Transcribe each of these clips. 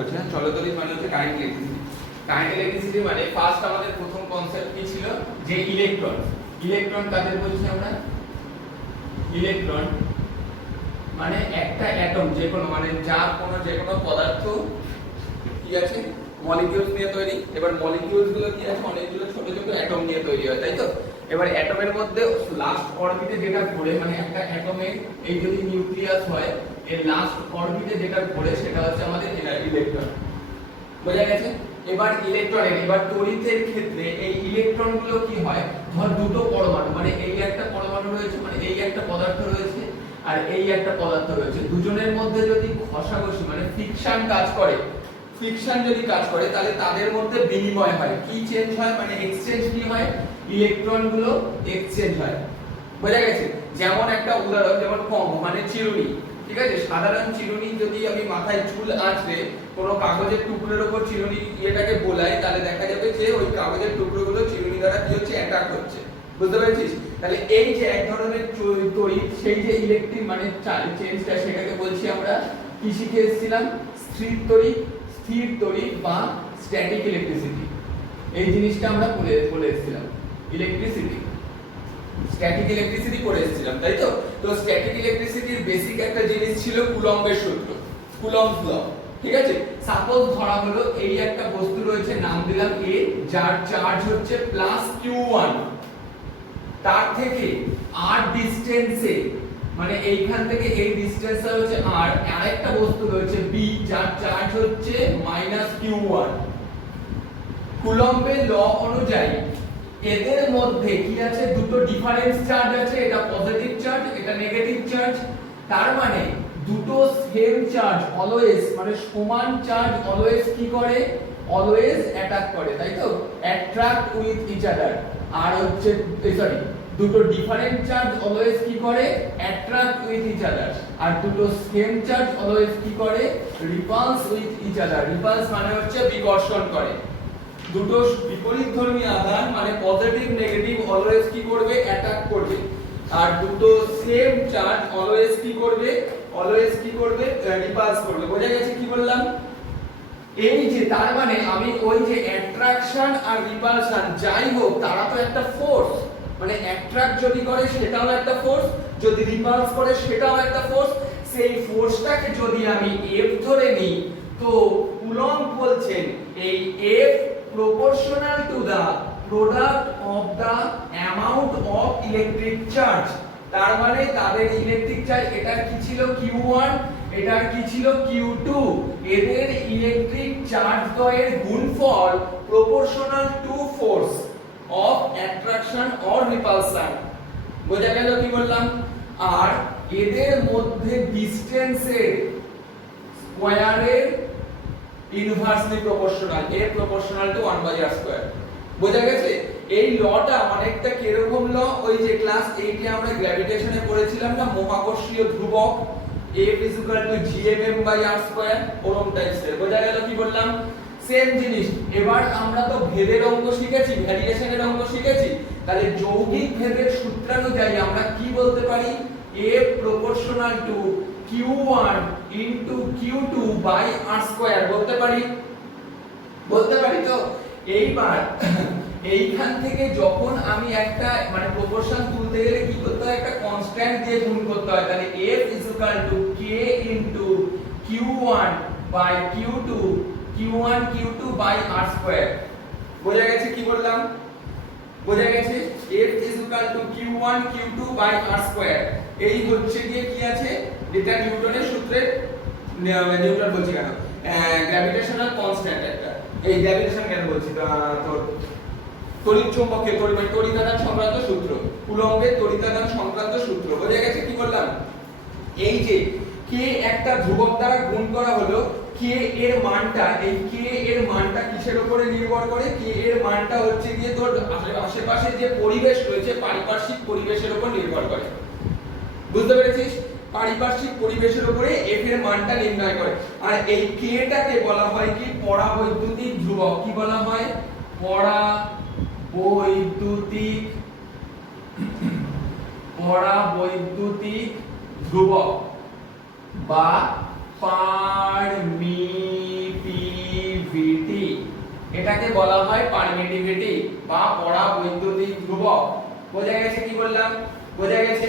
করছি না। চলতড়িৎ মানে হচ্ছে কারেন্ট ইলেকট্রিসিটি। কারেন্ট ইলেকট্রিসিটি মানে ফার্স্ট আমাদের প্রথম কনসেপ্ট কি ছিল, যে ইলেকট্রন। ইলেকট্রন কাদের বলছি আমরা? ইলেকট্রন মানে একটা অ্যাটম, যে কোনো মানে যে কোনো পদার্থ কি আছে, মলিকিউলস নিয়ে তৈরি। এবার মলিকিউলস গুলো কি আছে, অনেকগুলো ছোট ছোট অ্যাটম নিয়ে তৈরি হয়, তাই তো? এবার অ্যাটমের মধ্যে লাস্ট অরবিটে যেটা ঘোরে, মানে একটা অ্যাটমের এই যদি নিউক্লিয়াস হয়, এর লাস্ট অরবিটে যেটা ঘোরে সেটা হচ্ছে আমাদের ইলেকট্রন। বোঝা গেছে? এবার এবার তড়িতের ক্ষেত্রে এই ইলেকট্রন গুলো কি হয়, ধর দুটো পরমাণু, মানে এই একটা পরমাণু রয়েছে, মানে এই একটা পদার্থ রয়েছে আর এই একটা পদার্থ রয়েছে, দুজনের মধ্যে যদি ঘষাঘষি মানে ফ্রিকশন কাজ করে, তাহলে তাদের মধ্যে বিনিময় হয়, কি চেঞ্জ হয়, মানে এক্সচেঞ্জ কি হয়, ইলেকট্রন গুলো এক্সচেঞ্জ হয়। বোঝা গেছে? যেমন একটা উদাহরণ, যেমন কম্ব মানে চিরুনি, ঠিক আছে? সাধারণ চিরুনি যদি আমি মাথায় চুল আঁচড়ে কোনো কাগজের টুকরোর উপর চিরুনি এটাকে বোলাই, তাহলে দেখা যাবে যে ওই কাগজের টুকরোগুলো চিরুনি দ্বারা কি হচ্ছে, অ্যাটাক হচ্ছে। বুঝতে পেরেছিস? তাহলে এই যে এক ধরনের তড়িৎ, সেই যে ইলেকট্রিক মানে চেঞ্জটা, সেটাকে বলছি আমরা কি শিখে এসেছিলাম, স্থির তড়িৎ বা স্ট্যাটিক ইলেকট্রিসিটি। এই জিনিসটা আমরা বলে এসেছিলাম, ইলেকট্রিসিটি, স্ট্যাটিক ইলেকট্রিসিটি পড়ে এসেছিলাম, তাই তো? তো স্ট্যাটিক ইলেকট্রিসিটির বেসিক একটা জিনিস ছিল কুলম্বের সূত্র, কুলম্বস ল। ঠিক আছে? সাপোজ ধরা হলো এই একটা বস্তু রয়েছে, নাম দিলাম A, যার চার্জ হচ্ছে +Q1, তার থেকে r ডিসটেন্সে, মানে এইখান থেকে এই ডিসটেন্সটা হচ্ছে r, আরেকটা বস্তু রয়েছে B, যার চার্জ হচ্ছে -Q1। কুলম্বের ল অনুযায়ী এদের মধ্যে কি আছে, দুটো ডিফারেন্স চার্জ আছে, এটা পজিটিভ চার্জ, এটা নেগেটিভ চার্জ। তার মানে দুটো সেম চার্জ অলওয়েজ, মানে সমান চার্জ অলওয়েজ কি করে, অলওয়েজ অ্যাটাক করে, তাই তো? Attract with each other. আর হচ্ছে সরি, দুটো ডিফারেন্ট চার্জ অলওয়েজ কি করে, অ্যাট্রাক্ট উইথ ইচ আদার। আর দুটো সেম চার্জ অলওয়েজ কি করে, repulse with each other. Repulse মানে হচ্ছে বিকর্ষণ করে। দুটো বিপরীতধর্মী আধান মানে পজিটিভ নেগেটিভ অলওয়েজ কি করবে, অ্যাটাক করবে। আর দুটো সেম চার্জ অলওয়েজ কি করবে, রিপালস করবে। বোঝা গেছে কি বললাম? এই যে তার মানে আমি ওই যে অ্যাট্রাকশন আর রিপালশন যাই হোক, তারা তো একটা ফোর্স, মানে অ্যাট্রাক্ট যদি করে সেটাও একটা ফোর্স, যদি রিপালস করে সেটাও একটা ফোর্স। সেই ফোর্সটাকে যদি আমি F ধরে নিই, তো কুলম্ব বলছেন এই F proportional to the product of the amount of electric charge। তার মানে তাদের ইলেকট্রিক চার্জ, এটার কি ছিল Q1, এটার কি ছিল Q2, এদের ইলেকট্রিক চার্জ দ্বয়ের গুণফল proportional to force of attraction or repulsion। বোঝা গেল কি বললাম? আর এদের মধ্যে ডিসটেন্সের স্কয়ারের inversely proportional, A proportional to 1/r²। বোঝা গেছে? এই লটা অনেকটা কি রকম ল, ওই যে ক্লাস 8 এ আমরা গ্র্যাভিটেশনে পড়েছিলাম না, মহাকর্ষীয় ধ্রুবক F = gmm/r², ওরকম টাইপসের। বোঝা গেল কি বললাম? সেম জিনিস। এবার আমরা তো ভেদের অঙ্ক শিখেছি, ভ্যারিয়েশনের অঙ্ক শিখেছি, তাহলে যৌগিক ভেদের সূত্রানুযায়ী আমরা কি বলতে পারি, F proportional to Q1 into Q2/r² বলতে পারি, তো? এইবার এইখান থেকে যখন আমি একটা মানে প্রপোর্শন তুলতে গেলে কি করতে হয়, একটা কনস্ট্যান্ট দিয়ে গুণ করতে হয়। তাহলে F = K into Q1/Q2, Q1 Q2/r²। বোঝা গেছে কি বললাম? বোঝা গেছে? F = Q1 Q2/r²। এই হচ্ছে গিয়ে কি আছে, যেটা নিউটনের সূত্রের, নিউটন বলছি কেন, গ্র্যাভিটেশনাল কনস্ট্যান্ট একটা। এই গ্র্যাভিটেশন কেন বলছি, তো তড়িৎ চুম্বকীয় তড়িতাদান সংক্রান্ত সূত্র, কুলম্বের তড়িতাদান সংক্রান্ত সূত্র। বোঝা গেছে কি বললাম? এই যে k একটা ধ্রুবক দ্বারা গুণ করা হলো, k এর মানটা, এই k এর মানটা কিসের উপরে নির্ভর করে, k এর মানটা হচ্ছে গিয়ে তোর আশেপাশে যে পরিবেশ রয়েছে, পারিপার্শ্বিক পরিবেশের উপর নির্ভর করে। বুঝতে পেরেছিস? পারিপার্শ্বিক পরিবেশের উপরে f এর মানটা নির্ণয় করে। আর এই k টাকে বলা হয় কি, পরাবৈদ্যুতিক ধ্রুবক। কি বলা হয়? পরাবৈদ্যুতিক ধ্রুবক বা পারমিটিভিটি এটাকে বলা হয় পারমিটিভিটি বা পরাবৈদ্যুতিক ধ্রুবক। বোঝা গেছে কি বললাম? বোঝা গেছে?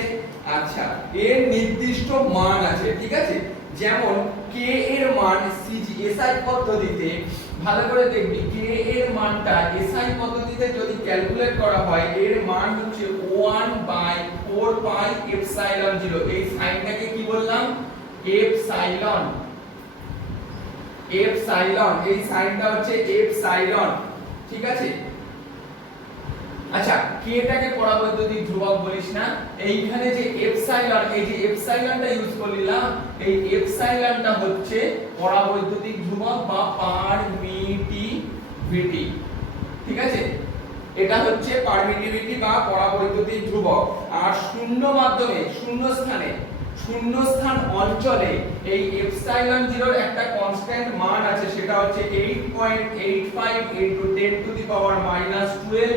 আচ্ছা, এর নির্দিষ্ট মান আছে, ঠিক আছে? যেমন k এর মান SI পদ্ধতিতে, ভালো করে দেখবি, k এর মানটা SI পদ্ধতিতে যদি ক্যালকুলেট করা হয়, এর মান হচ্ছে 1/4 পাই এপসাইলন 0। এই সাইনটাকে কি বললাম? এপসাইলন। এপসাইলন, এই সাইনটা হচ্ছে এপসাইলন, ঠিক আছে? আচ্ছা, কেটাকে পরাবৈদ্যুতিক ধ্রুবক বলিস না, এইখানে যে এপসাইলন, এই যে এপসাইলনটা ইউজ করলাম, এই এপসাইলনটা হচ্ছে পরাবৈদ্যুতিক ধ্রুবক বা পারমিটিভিটি, ঠিক আছে? এটা হচ্ছে পারমিটিভিটি বা পরাবৈদ্যুতিক ধ্রুবক। আর শূন্য মাধ্যমে, শূন্যস্থান অঞ্চলে এই এপসাইলন 0 এর একটা কনস্ট্যান্ট মান আছে, সেটা হচ্ছে 8.85 × 10⁻⁻12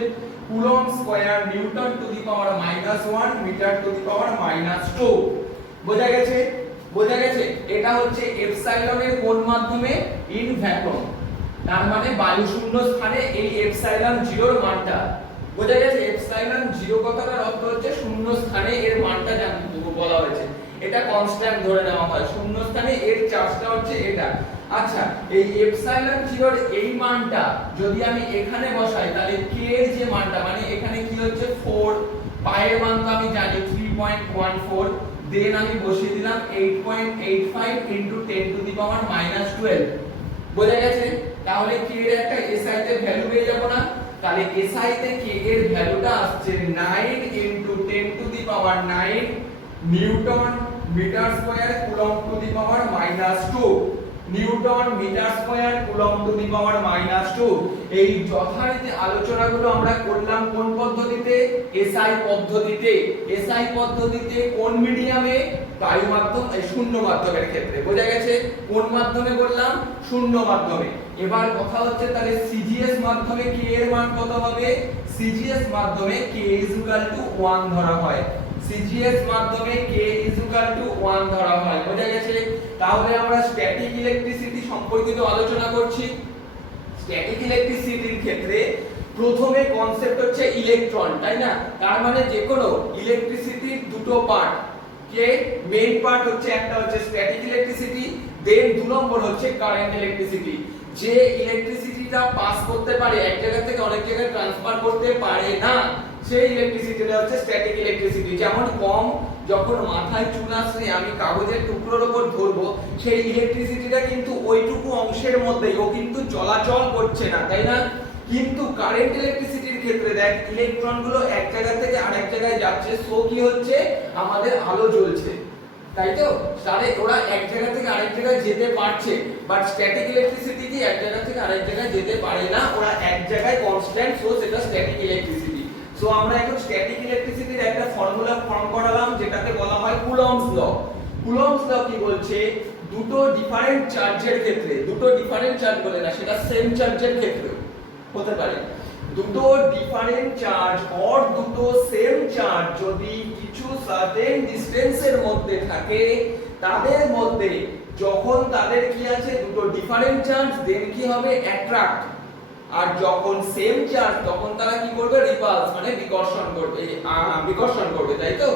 coulomb square newton to the power -1 metre to the power -2। বোঝা গেছে? বোঝা গেছে? এটা হচ্ছে এপসাইলনের কোন মাধ্যমে? In vacuum. তার মানে বায়ু শূন্য স্থানে এই এপসাইলন 0 এর মানটা, বোঝা গেছে? এপসাইলন 0 কথাটার অর্থ হচ্ছে শূন্য স্থানে এর মানটা জানতে বলা হয়েছে। এটা কনস্ট্যান্ট ধরে নেওয়া হয়, শূন্য স্থানে এর চার্জটা হচ্ছে এটা। আচ্ছা, এই এপসাইলন 0 এর এই মানটা যদি আমি এখানে বসাই, তাহলে k এর যে মানটা, মানে এখানে কি হচ্ছে 4, পায়ের মান তো আমি জানি 3.14, দেন আমি বসিয়ে দিলাম 8.85 × 10⁻⁻12। বোঝা গেছে? তাহলে k এর একটা SI তে ভ্যালু পেয়ে যাব না? তাহলে SI তে k এর ভ্যালুটা আসছে 9 × 10⁻9 newton metre square coulomb to the power -2। Newton metre square coulomb to the power -2। এই যথারীতি আলোচনাগুলো আমরা করলাম কোন পদ্ধতিতে? SI পদ্ধতিতে। SI পদ্ধতিতে কোন মিডিয়ামে? বায়ু মাধ্যম, শূন্য মাধ্যমের ক্ষেত্রে। বোঝা গেছে? কোন মাধ্যমে বললাম? শূন্য মাধ্যমে। এবার কথা হচ্ছে তাহলে CGS মাধ্যমে k এর মান কত হবে? CGS মাধ্যমে k 1 ধরা হয়। CGS মাধ্যমে k 1 ধরা হয়। বোঝা গেছে? তাহলে আমরা স্ট্যাটিক ইলেকট্রিসিটি সম্পর্কিত আলোচনা করছি। স্ট্যাটিক ইলেকট্রিসিটির ক্ষেত্রে প্রথমে কনসেপ্ট হচ্ছে ইলেকট্রন, তাই না? তার মানে যে কোনো ইলেকট্রিসিটির দুটো পার্ট, কে মেইন পার্ট হচ্ছে, একটা হচ্ছে স্ট্যাটিক ইলেকট্রিসিটি, দেন 2 নম্বর হচ্ছে কারেন্ট ইলেকট্রিসিটি। যে ইলেকট্রিসিটিটা পাস করতে পারে, এক জায়গা থেকে অনেক জায়গায় ট্রান্সফার করতে পারে না, সেই ইলেকট্রিসিটিটা হচ্ছে স্ট্যাটিক ইলেকট্রিসিটি। যেমন কম যখন মাথায় চুল আসে, আমি কাগজের টুকরোর উপর ধরবো, সেই ইলেকট্রিসিটিটা কিন্তু ওইটুকু অংশের মধ্যেই, ও কিন্তু চলাচল করছে না, তাই না? কিন্তু কারেন্ট ইলেকট্রিসিটির ক্ষেত্রে দেখ, ইলেকট্রনগুলো এক জায়গা থেকে আরেক জায়গায় যাচ্ছে, সো কি হচ্ছে? আমাদের আলো জ্বলছে, তাই তো? তাহলে ওরা এক জায়গা থেকে আরেক জায়গায় যেতে পারছে। বাট স্ট্যাটিক ইলেকট্রিসিটি কি এক জায়গা থেকে আরেক জায়গায় যেতে পারে না, ওরা এক জায়গায় কনস্ট্যান্ট, সো সেটা স্ট্যাটিক ইলেকট্রিসিটি। সো আমরা এখন স্ট্যাটিক ইলেকট্রিসিটির একটা ফর্মুলা ফর্ম করালাম, যেটাকে বলা হয় কুলম্বস ল। কুলম্বস ল কি বলছে? দুটো ডিফারেন্ট চার্জের ক্ষেত্রে, দুটো ডিফারেন্ট চার্জ বলে না, সেটা সেম চার্জের ক্ষেত্রে হতে পারে, দুটো ডিফারেন্ট চার্জ অর দুটো সেম চার্জ যদি কিছু সার্টেন ডিসটেন্সের মধ্যে থাকে, তাদের মধ্যে যখন তাদের কি আছে, দুটো ডিফারেন্ট চার্জ, দেন কি হবে? অ্যাট্রাক্ট। আর যখন সেম চার্জ, তখন তারা কি করবে? রিপালস, মানে বিকর্ষণ করবে, বিকর্ষণ করবে, তাই তো?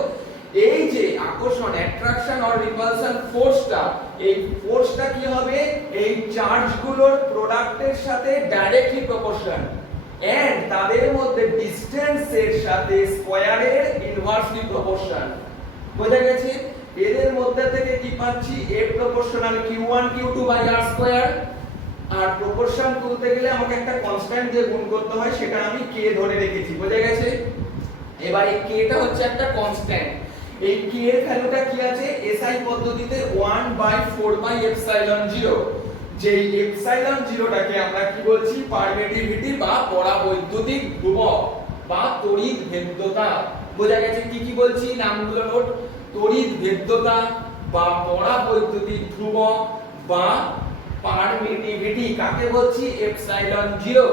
এই যে আকর্ষণ, অ্যাট্রাকশন অর রিপালশন ফোর্সটা, এই ফোর্সটা কি হবে? এই চার্জগুলোর প্রোডাক্টের সাথে ডাইরেক্টলি প্রপোর্শন, এন্ড তাদের মধ্যে ডিসটেন্সের সাথে স্কয়ারের ইনভার্সলি প্রপোর্শন। বোঝা গেছে? এদের মধ্যে থেকে কি পাচ্ছি? A proportional q1 q2/r²। R proportion তুলতে গেলে আমাকে একটা কনস্ট্যান্ট দিয়ে গুণ করতে হয়, সেটা আমি k ধরে রেখেছি। বোঝা গেছে? এবার এই k টা হচ্ছে একটা কনস্ট্যান্ট। এই k এর ভ্যালুটা কি আছে? SI পদ্ধতিতে 1/4πε0। যে এপসাইলন 0 টাকে আমরা কি বলছি? পারমিটিভিটি বা পরাবৈদ্যুতিক ধ্রুবক বা তড়িৎ ভেদ্যতা। বোঝা গেছে? কি কি বলছি? নামগুলো নোট। তড়িৎ ভেদ্যতা বা পরাবৈদ্যুতিক ধ্রুবক বা পারমিটিভিটি কাকে বলছি? এপসাইলন 0।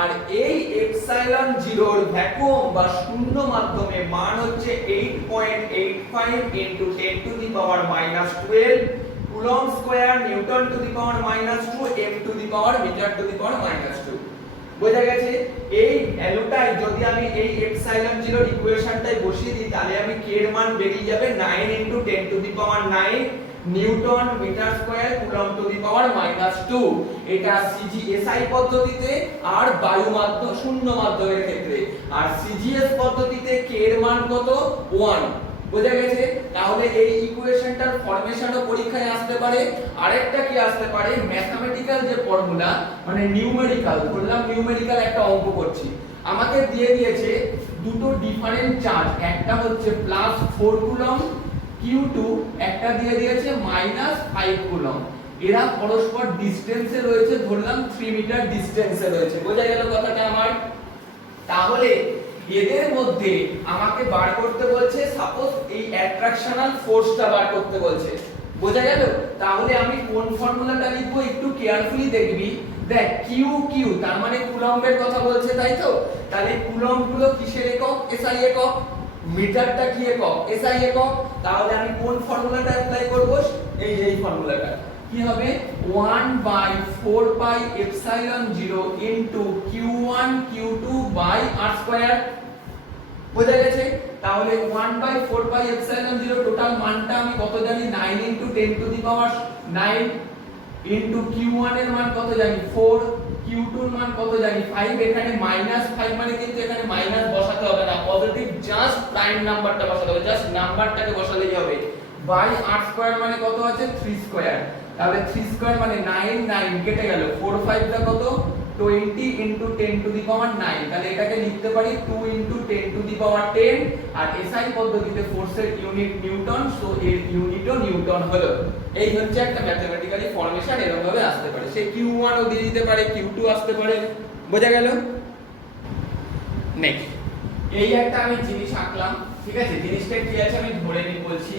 আর এই এপসাইলন 0 এর ভ্যাকুয়াম বা শূন্য মাধ্যমে মান হচ্ছে 8.85 × 10⁻⁻12 coulomb square newton to the power -2 m to the power metre to the power -2। বোঝা গেছে? এই ভ্যালুটাই যদি আমি এই এপসাইলন 0 ইকুয়েশনটাই বসিয়ে দিই তাহলে আমি k এর মান বেরিয়ে যাবে 9 × 10⁻⁹ newton metre square coulomb to the power -2। এটা সিজিএসআই পদ্ধতিতে আর বায়ু মাধ্যম শূন্য মাধ্যমের ক্ষেত্রে। আর সিজিএস পদ্ধতিতে k এর মান কত? 1। বোঝা গেছে? তাহলে এই ইকুয়েশনটার ফরমেশনও পরীক্ষায় আসতে পারে। আরেকটা কি আসতে পারে, ম্যাথমেটিক্যাল যে ফর্মুলা মানে নিউমেরিক্যাল, বললাম নিউমেরিক্যাল একটা অঙ্ক করছি, আমাকে দিয়ে দিয়েছে দুটো ডিফারেন্ট চার্জ, একটা হচ্ছে +4 কুলম্ব Q2, একটা দিয়ে দিয়েছে -5 কুলম্ব। এরা পরস্পর ডিসটেন্সে রয়েছে, ধরলাম 3 মিটার ডিসটেন্সে রয়েছে। বোঝা গেল কথাটা আমার? তাহলে এদের মধ্যে আমাকে বার করতে বলছে, সাপোজ এই অ্যাট্রাকশনাল ফোর্সটা বার করতে বলছে। বোঝা গেল? তাহলে আমি কোন ফর্মুলাটা লিখবো একটু কেয়ারফুলি দেখবি। দেখ QQ তার মানে কুলম্বের কথা বলছে, তাই তো? তাহলে কুলম্ব গুলো কিসের একক? SI একক। মিটারটা কি একক? SI একক। তাহলে আমি কোন ফর্মুলাটা অ্যাপ্লাই করব? এই ফর্মুলাটা কি হবে? 1/4πε0 Q1 Q2 R²। বোঝা গেছে? তাহলে 1/4πε0 টোটাল মানটা আমি কত জানি? 9 × 10⁹ Q1 এর মান কত জানি? 4, Q2 এর মান কত জানি? 5। এখানে -5 মানে কিন্তু এখানে মাইনাস বসাতে হবে না, পজিটিভ জাস্ট প্রাইম নাম্বারটা বসাতে হবে, জাস্ট নাম্বারটাকে বসালেই হবে। বাই R² মানে কত আছে? 3²। তাহলে 3² মানে 9, 9 কেটে গেল, 4 5 টা কত? 20 × 10⁹। তাহলে এটাকে লিখতে পারি 2 × 10⁻10। আর এসআই পদ্ধতিতে ফোর্সের ইউনিট নিউটন, সো এর ইউনিটও নিউটন হলো। এই হচ্ছে একটা ম্যাথমেটিক্যালি ফর্মেশন, এরকম ভাবে আসতে পারে। সে Q1 ও দিয়ে দিতে পারে, Q2 আসতে পারে। বোঝা গেল? নেক্সট এই একটা আমি জিনিস আঁকলাম, ঠিক আছে? জিনিসটা কি আছে আমি ধরে নিই বলছি।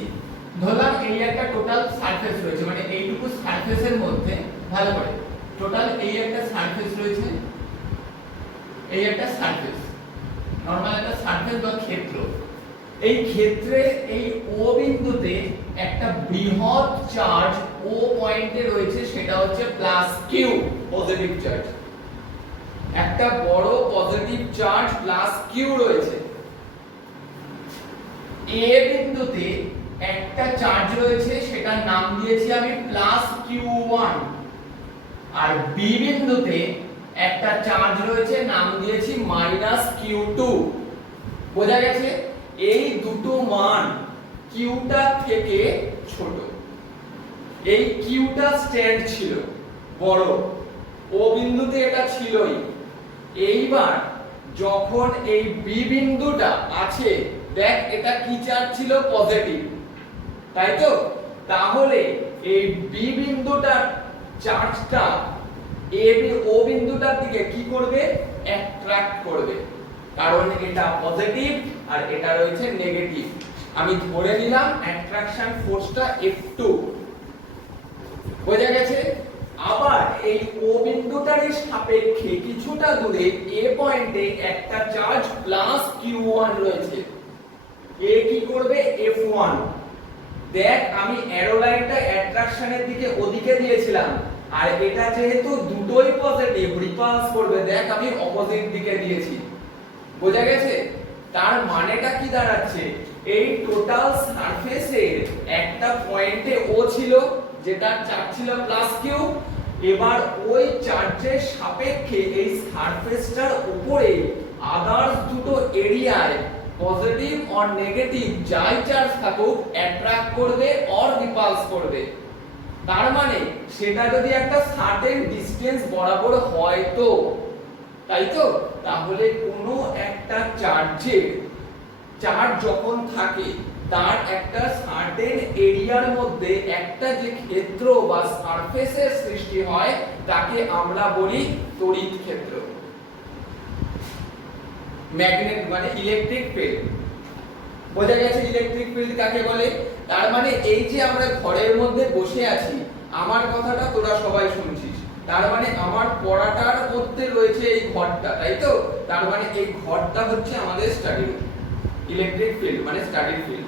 ধরলাম এই একটা টোটাল সারফেস রয়েছে, মানে এইটুকু সারফেসের মধ্যে ভালো করে টোটাল এই একটা সারফেস রয়েছে, এই একটা সারফেস, নরমাল একটা সারফেস বা ক্ষেত্র। এই ক্ষেত্রে এই O বিন্দুতে একটা বৃহৎ চার্জ O পয়েন্টে রয়েছে, সেটা হচ্ছে +Q, পজিটিভ চার্জ। একটা বড় পজিটিভ চার্জ +Q রয়েছে। A বিন্দুতে একটা চার্জ রয়েছে, সেটার নাম দিয়েছি আমি +Q1। আর B বিন্দুতে একটা চার্জ রয়েছে, নাম দিয়েছি -Q2। বোঝা গেছে? এই দুটো মান Qটা থেকে ছোট, এই Qটা স্ট্যান্ড ছিল বড়, O বিন্দুতে এটা ছিলই। এইবার যখন এই B বিন্দুটা আছে, দেখ এটা কি চার্জ ছিল? পজিটিভ, তাই তো? তাহলে এই B বিন্দুটার চার্জটা O বিন্দুটার দিকে কি করবে? অ্যাট্রাক্ট করবে, কারণ এটা পজিটিভ আর এটা রয়েছে নেগেটিভ। আমি ধরে নিলাম অ্যাট্রাকশন ফোর্সটা F2। বোঝা গেছে? আবার এই O বিন্দুটার সাপেক্ষে কিছুটা দূরে A পয়েন্টে একটা চার্জ +Q1 রয়েছে। A কি করবে? F1। দেখ আমি অ্যারো লাইনটা অ্যাট্রাকশনের দিকে ওদিকে দিয়েছিলাম, আর এটা যেহেতু দুটোই পজিটিভ, রিপালস করবে, দেখ আমি অপোজিট দিকে দিয়েছি। বোঝা গেছে? তার মানেটা কি দাঁড়াচ্ছে? এই টোটাল সারফেসের একটা পয়েন্টে O ছিল, যেটা চার্জ ছিল +Q। এবার ওই চার্জের সাপেক্ষে এই সারফেসটার উপরে আদার্স দুটো এরিয়ায় পজিটিভ অর নেগেটিভ যাই চার্জ থাকুক অ্যাট্রাক্ট করবে অর রিপালস করবে। তার মানে সেটা যদি একটা সার্টেন ডিসটেন্স বরাবর হয় তো, তাই তো? তাহলে কোনো একটা চার্জের চার্জ যখন থাকে তার একটা সার্টেন এরিয়ার মধ্যে একটা যে ক্ষেত্র বা সারফেসের সৃষ্টি হয় তাকে আমরা বলি তড়িৎ ক্ষেত্র। ম্যাগনেট মানে ইলেকট্রিক ফিল্ড। বোঝা গেছে ইলেকট্রিক ফিল্ড কাকে বলে? তার মানে এই যে আমরা ঘরের মধ্যে বসে আছি, আমার কথাটা তোরা সবাই শুনছিস, তার মানে আমার পড়াটার মধ্যে রয়েছে এই ঘরটা, তাই তো? তার মানে এই ঘরটা হচ্ছে আমাদের স্টাডি রুম। ইলেকট্রিক ফিল্ড মানে স্টাডি ফিল্ড।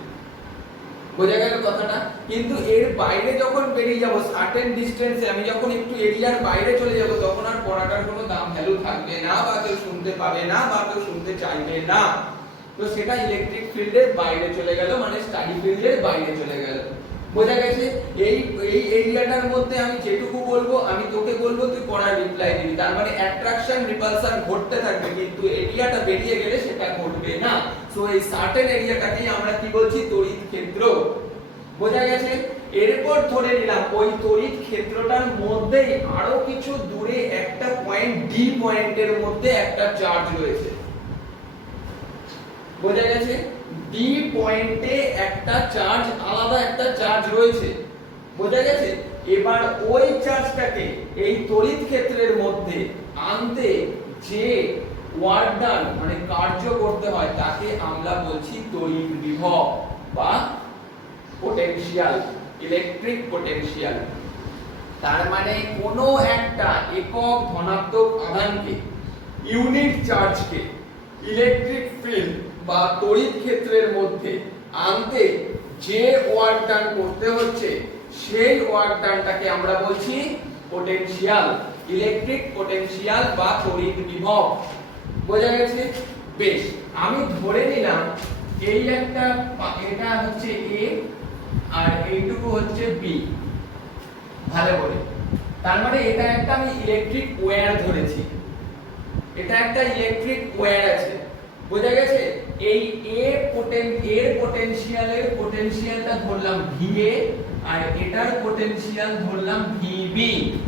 বোঝা গেল কথাটা? কিন্তু এর বাইরে যখন বেরিয়ে যাব, সার্টেন ডিসটেন্সে আমি যখন একটু এরিয়ার বাইরে চলে যাব, তখন আর পড়াটার কোনো দাম ভ্যালু থাকবে না, বা কেউ শুনতে পাবে না, বা কেউ শুনতে চাইবে না। তো সেটা ইলেকট্রিক ফিল্ডের বাইরে চলে গেল, মানে স্টাডি ফিল্ডের বাইরে চলে গেল। বোঝা গেছে? এই এরিয়াটার মধ্যে আমি যেটুকু বলবো, আমি তোকে বলবো, তুই পড়ার রিপ্লাই দিবি। তার মানে অ্যাট্রাকশন রিপালশন ঘটতে থাকবে, কিন্তু এরিয়াটা বেরিয়ে গেলে সেটা ঘটবে না। সো এই সার্টেন এরিয়াটাকেই আমরা কি বলছি? তড়িৎ ক্ষেত্র। বোঝা গেছে? এরপর ধরে নিলাম ওই তড়িৎ ক্ষেত্রটার মধ্যেই আরো কিছু দূরে একটা পয়েন্ট, ডি পয়েন্টের মধ্যে একটা চার্জ রয়েছে। বোঝা গেছে? ডি পয়েন্টে একটা চার্জ, আলাদা একটা চার্জ রয়েছে। বোঝা গেছে? এবার ওই চার্জটাকে এই তড়িৎ ক্ষেত্রের মধ্যে আনতে যে ওয়ার্ক ডান, মানে কার্য করতে হয়, তাকে আমরা বলছি তড়িৎ বিভব বা পোটেনশিয়াল, ইলেকট্রিক পোটেনশিয়াল। তার মানে কোনো একটা একক ধনাত্মক আধানকে, ইউনিট চার্জকে ইলেকট্রিক ফিল্ড বা তড়িৎ ক্ষেত্রের মধ্যে আনতে যে ওয়ার্ক ডান করতে হচ্ছে, সেই ওয়ার্ক ডানটাকে আমরা বলছি পোটেনশিয়াল, ইলেকট্রিক পোটেনশিয়াল বা তড়িৎ বিভব। বোঝা গেছে? বেশ, আমি ধরে নিলাম এই একটা, এটা হচ্ছে এ আর এইটুকু হচ্ছে বি, ভালো করে। তার মানে এটা একটা আমি ইলেকট্রিক ওয়্যার ধরেছি, এটা একটা ইলেকট্রিক ওয়্যার আছে। বোঝা গেছে? এই এর পোটেনশিয়ালের পোটেনশিয়ালটা ধরলাম VA, আর এটার পোটেনশিয়াল ধরলাম VB।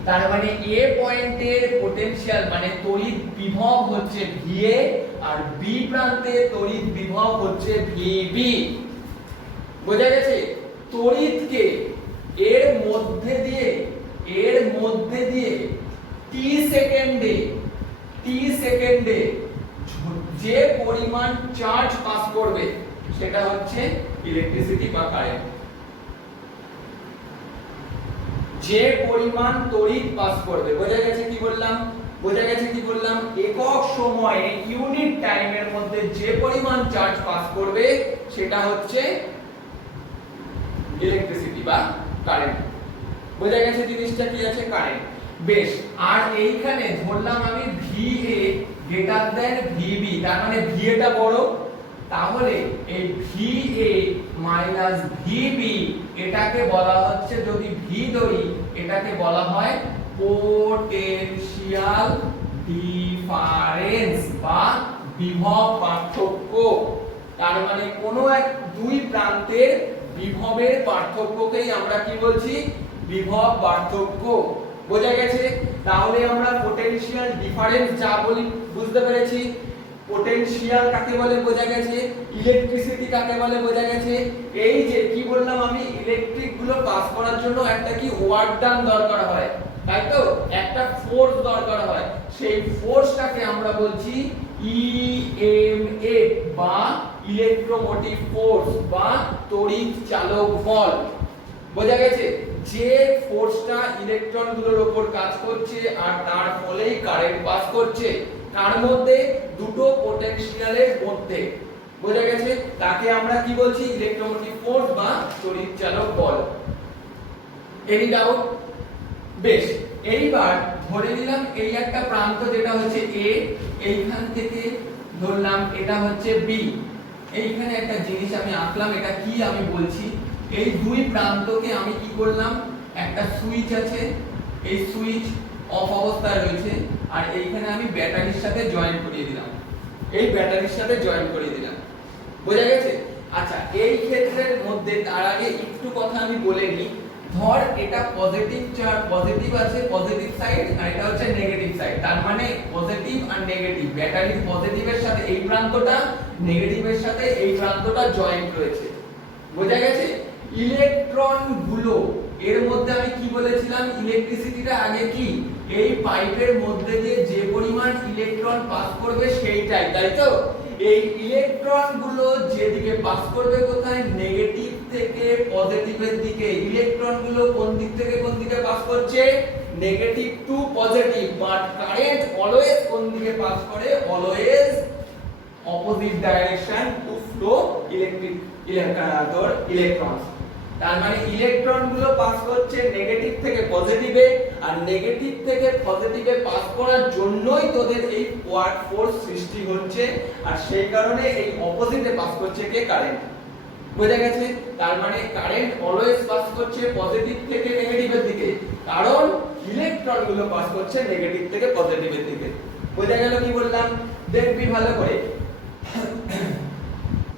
তার মানে এ পয়েন্টের পোটেনশিয়াল মানে তড়িৎ বিভব হচ্ছে VA, আর বি প্রান্তে তড়িৎ বিভব হচ্ছে VB। বোঝা গেছে? তড়িৎকে এর মধ্যে দিয়ে টি সেকেন্ডে যে পরিমাণ চার্জ পাস করবে সেটা হচ্ছে ইলেকট্রিসিটি বা কারেন্ট। যে পরিমাণ তড়িৎ পাস করবে, বোঝা গেছে কি বললাম? একক সময়ে, ইউনিট টাইমের মধ্যে যে পরিমাণ চার্জ পাস করবে সেটা হচ্ছে ইলেকট্রিসিটি বা কারেন্ট। বোঝা গেছে জিনিসটা কি আছে? কারেন্ট। বেশ, আর এইখানে ধরলাম আমি VA গ্রেটার দেন VB, তার মানে VA টা বড়, তাহলে এই VA মাইনাস VB এটাকে বলা হচ্ছে, যদি V ধরি এটাকে বলা হয় পোটেনশিয়াল ডিফারেন্স বা বিভব পার্থক্য। তার মানে কোনো এক দুই প্রান্তের বিভবের পার্থক্যকেই আমরা কি বলছি? বিভব পার্থক্য। বোঝা গেছে? তাহলে আমরা পোটেনশিয়াল ডিফারেন্স যা বলি বুঝতে পেরেছি। পোটেনশিয়াল কাকে বলে বোঝা গেছে, ইলেকট্রিসিটি কাকে বলে বোঝা গেছে। এই যে কি বললাম আমি, ইলেকট্রিক গুলো পাস করার জন্য একটা কি ওয়ার্ক ডান দরকার হয়, তাই তো? একটা ফোর্স দরকার হয়, সেই ফোর্সটাকে আমরা বলছি ইএমএফ বা ইলেকট্রোমোটিভ ফোর্স বা তড়িৎ চালক বল। বোঝা গেছে? যে ফোর্সটা ইলেকট্রন গুলোর উপর কাজ করছে আর তার ফলেই কারেন্ট পাস করছে, তার মধ্যে দুটো পোটেনশিয়ালের মধ্যে, বোঝা গেছে, তাকে আমরা কি বলছি? ইলেকট্রোমোটিভ ফোর্স বা তড়িৎ চালক বল। Any doubt? বেশ, এইবার ধরে নিলাম এই একটা প্রান্ত যেটা হচ্ছে A, এইখান থেকে ধরলাম এটা হচ্ছে B। এইখানে একটা জিনিস আমি আঁকলাম, এটা কি আমি বলছি, এই দুই প্রান্তকে আমি কি করলাম, একটা সুইচ আছে, এই সুইচ অফ অবস্থায় রয়েছে, আর এইখানে আমি ব্যাটারির সাথে জয়েন করিয়ে দিলাম, এই ব্যাটারির সাথে জয়েন করিয়ে দিলাম। বোঝা গেছে? আচ্ছা, এই ক্ষেত্রের মধ্যে তার আগে একটু কথা আমি বলে নিই। ধর এটা পজিটিভ চার্জ, পজিটিভ আছে, পজিটিভ সাইড, আর এটা হচ্ছে নেগেটিভ সাইড। তার মানে পজিটিভ আর নেগেটিভ, ব্যাটারির পজিটিভের সাথে এই প্রান্তটা, নেগেটিভের সাথে এই প্রান্তটা জয়েন্ট রয়েছে। বোঝা গেছে? ইলেকট্রন গুলো এর মধ্যে আমি কি বলেছিলাম, ইলেকট্রিসিটিটা আগে কি এই পাইপের মধ্যে দিয়ে যে পরিমাণ ইলেকট্রন পাস করবে সেইটাই, তাই তো? এই ইলেকট্রন গুলো যেদিকে পাস করবে, কোথায়? নেগেটিভ থেকে পজিটিভের দিকে। ইলেকট্রন গুলো কোন দিক থেকে কোন দিকে পাস করছে? Negative to positive. But current always কোন দিকে পাস করে? Always opposite direction to flow electrons. তার মানে ইলেকট্রন গুলো পাস করছে নেগেটিভ থেকে পজিটিভে, আর নেগেটিভ থেকে পজিটিভে পাস করার জন্যই তোদের এই ওয়ার্ক ফোর্স সৃষ্টি হচ্ছে, আর সেই কারণে এই অপোজিটে পাস করছে কে? কারেন্ট। বোঝা গেছে? তার মানে কারেন্ট অলওয়েজ পাস করছে পজিটিভ থেকে নেগেটিভের দিকে, কারণ ইলেকট্রন গুলো পাস করছে নেগেটিভ থেকে পজিটিভের দিকে। বোঝা গেল কি বললাম? দেখবি ভালো করে।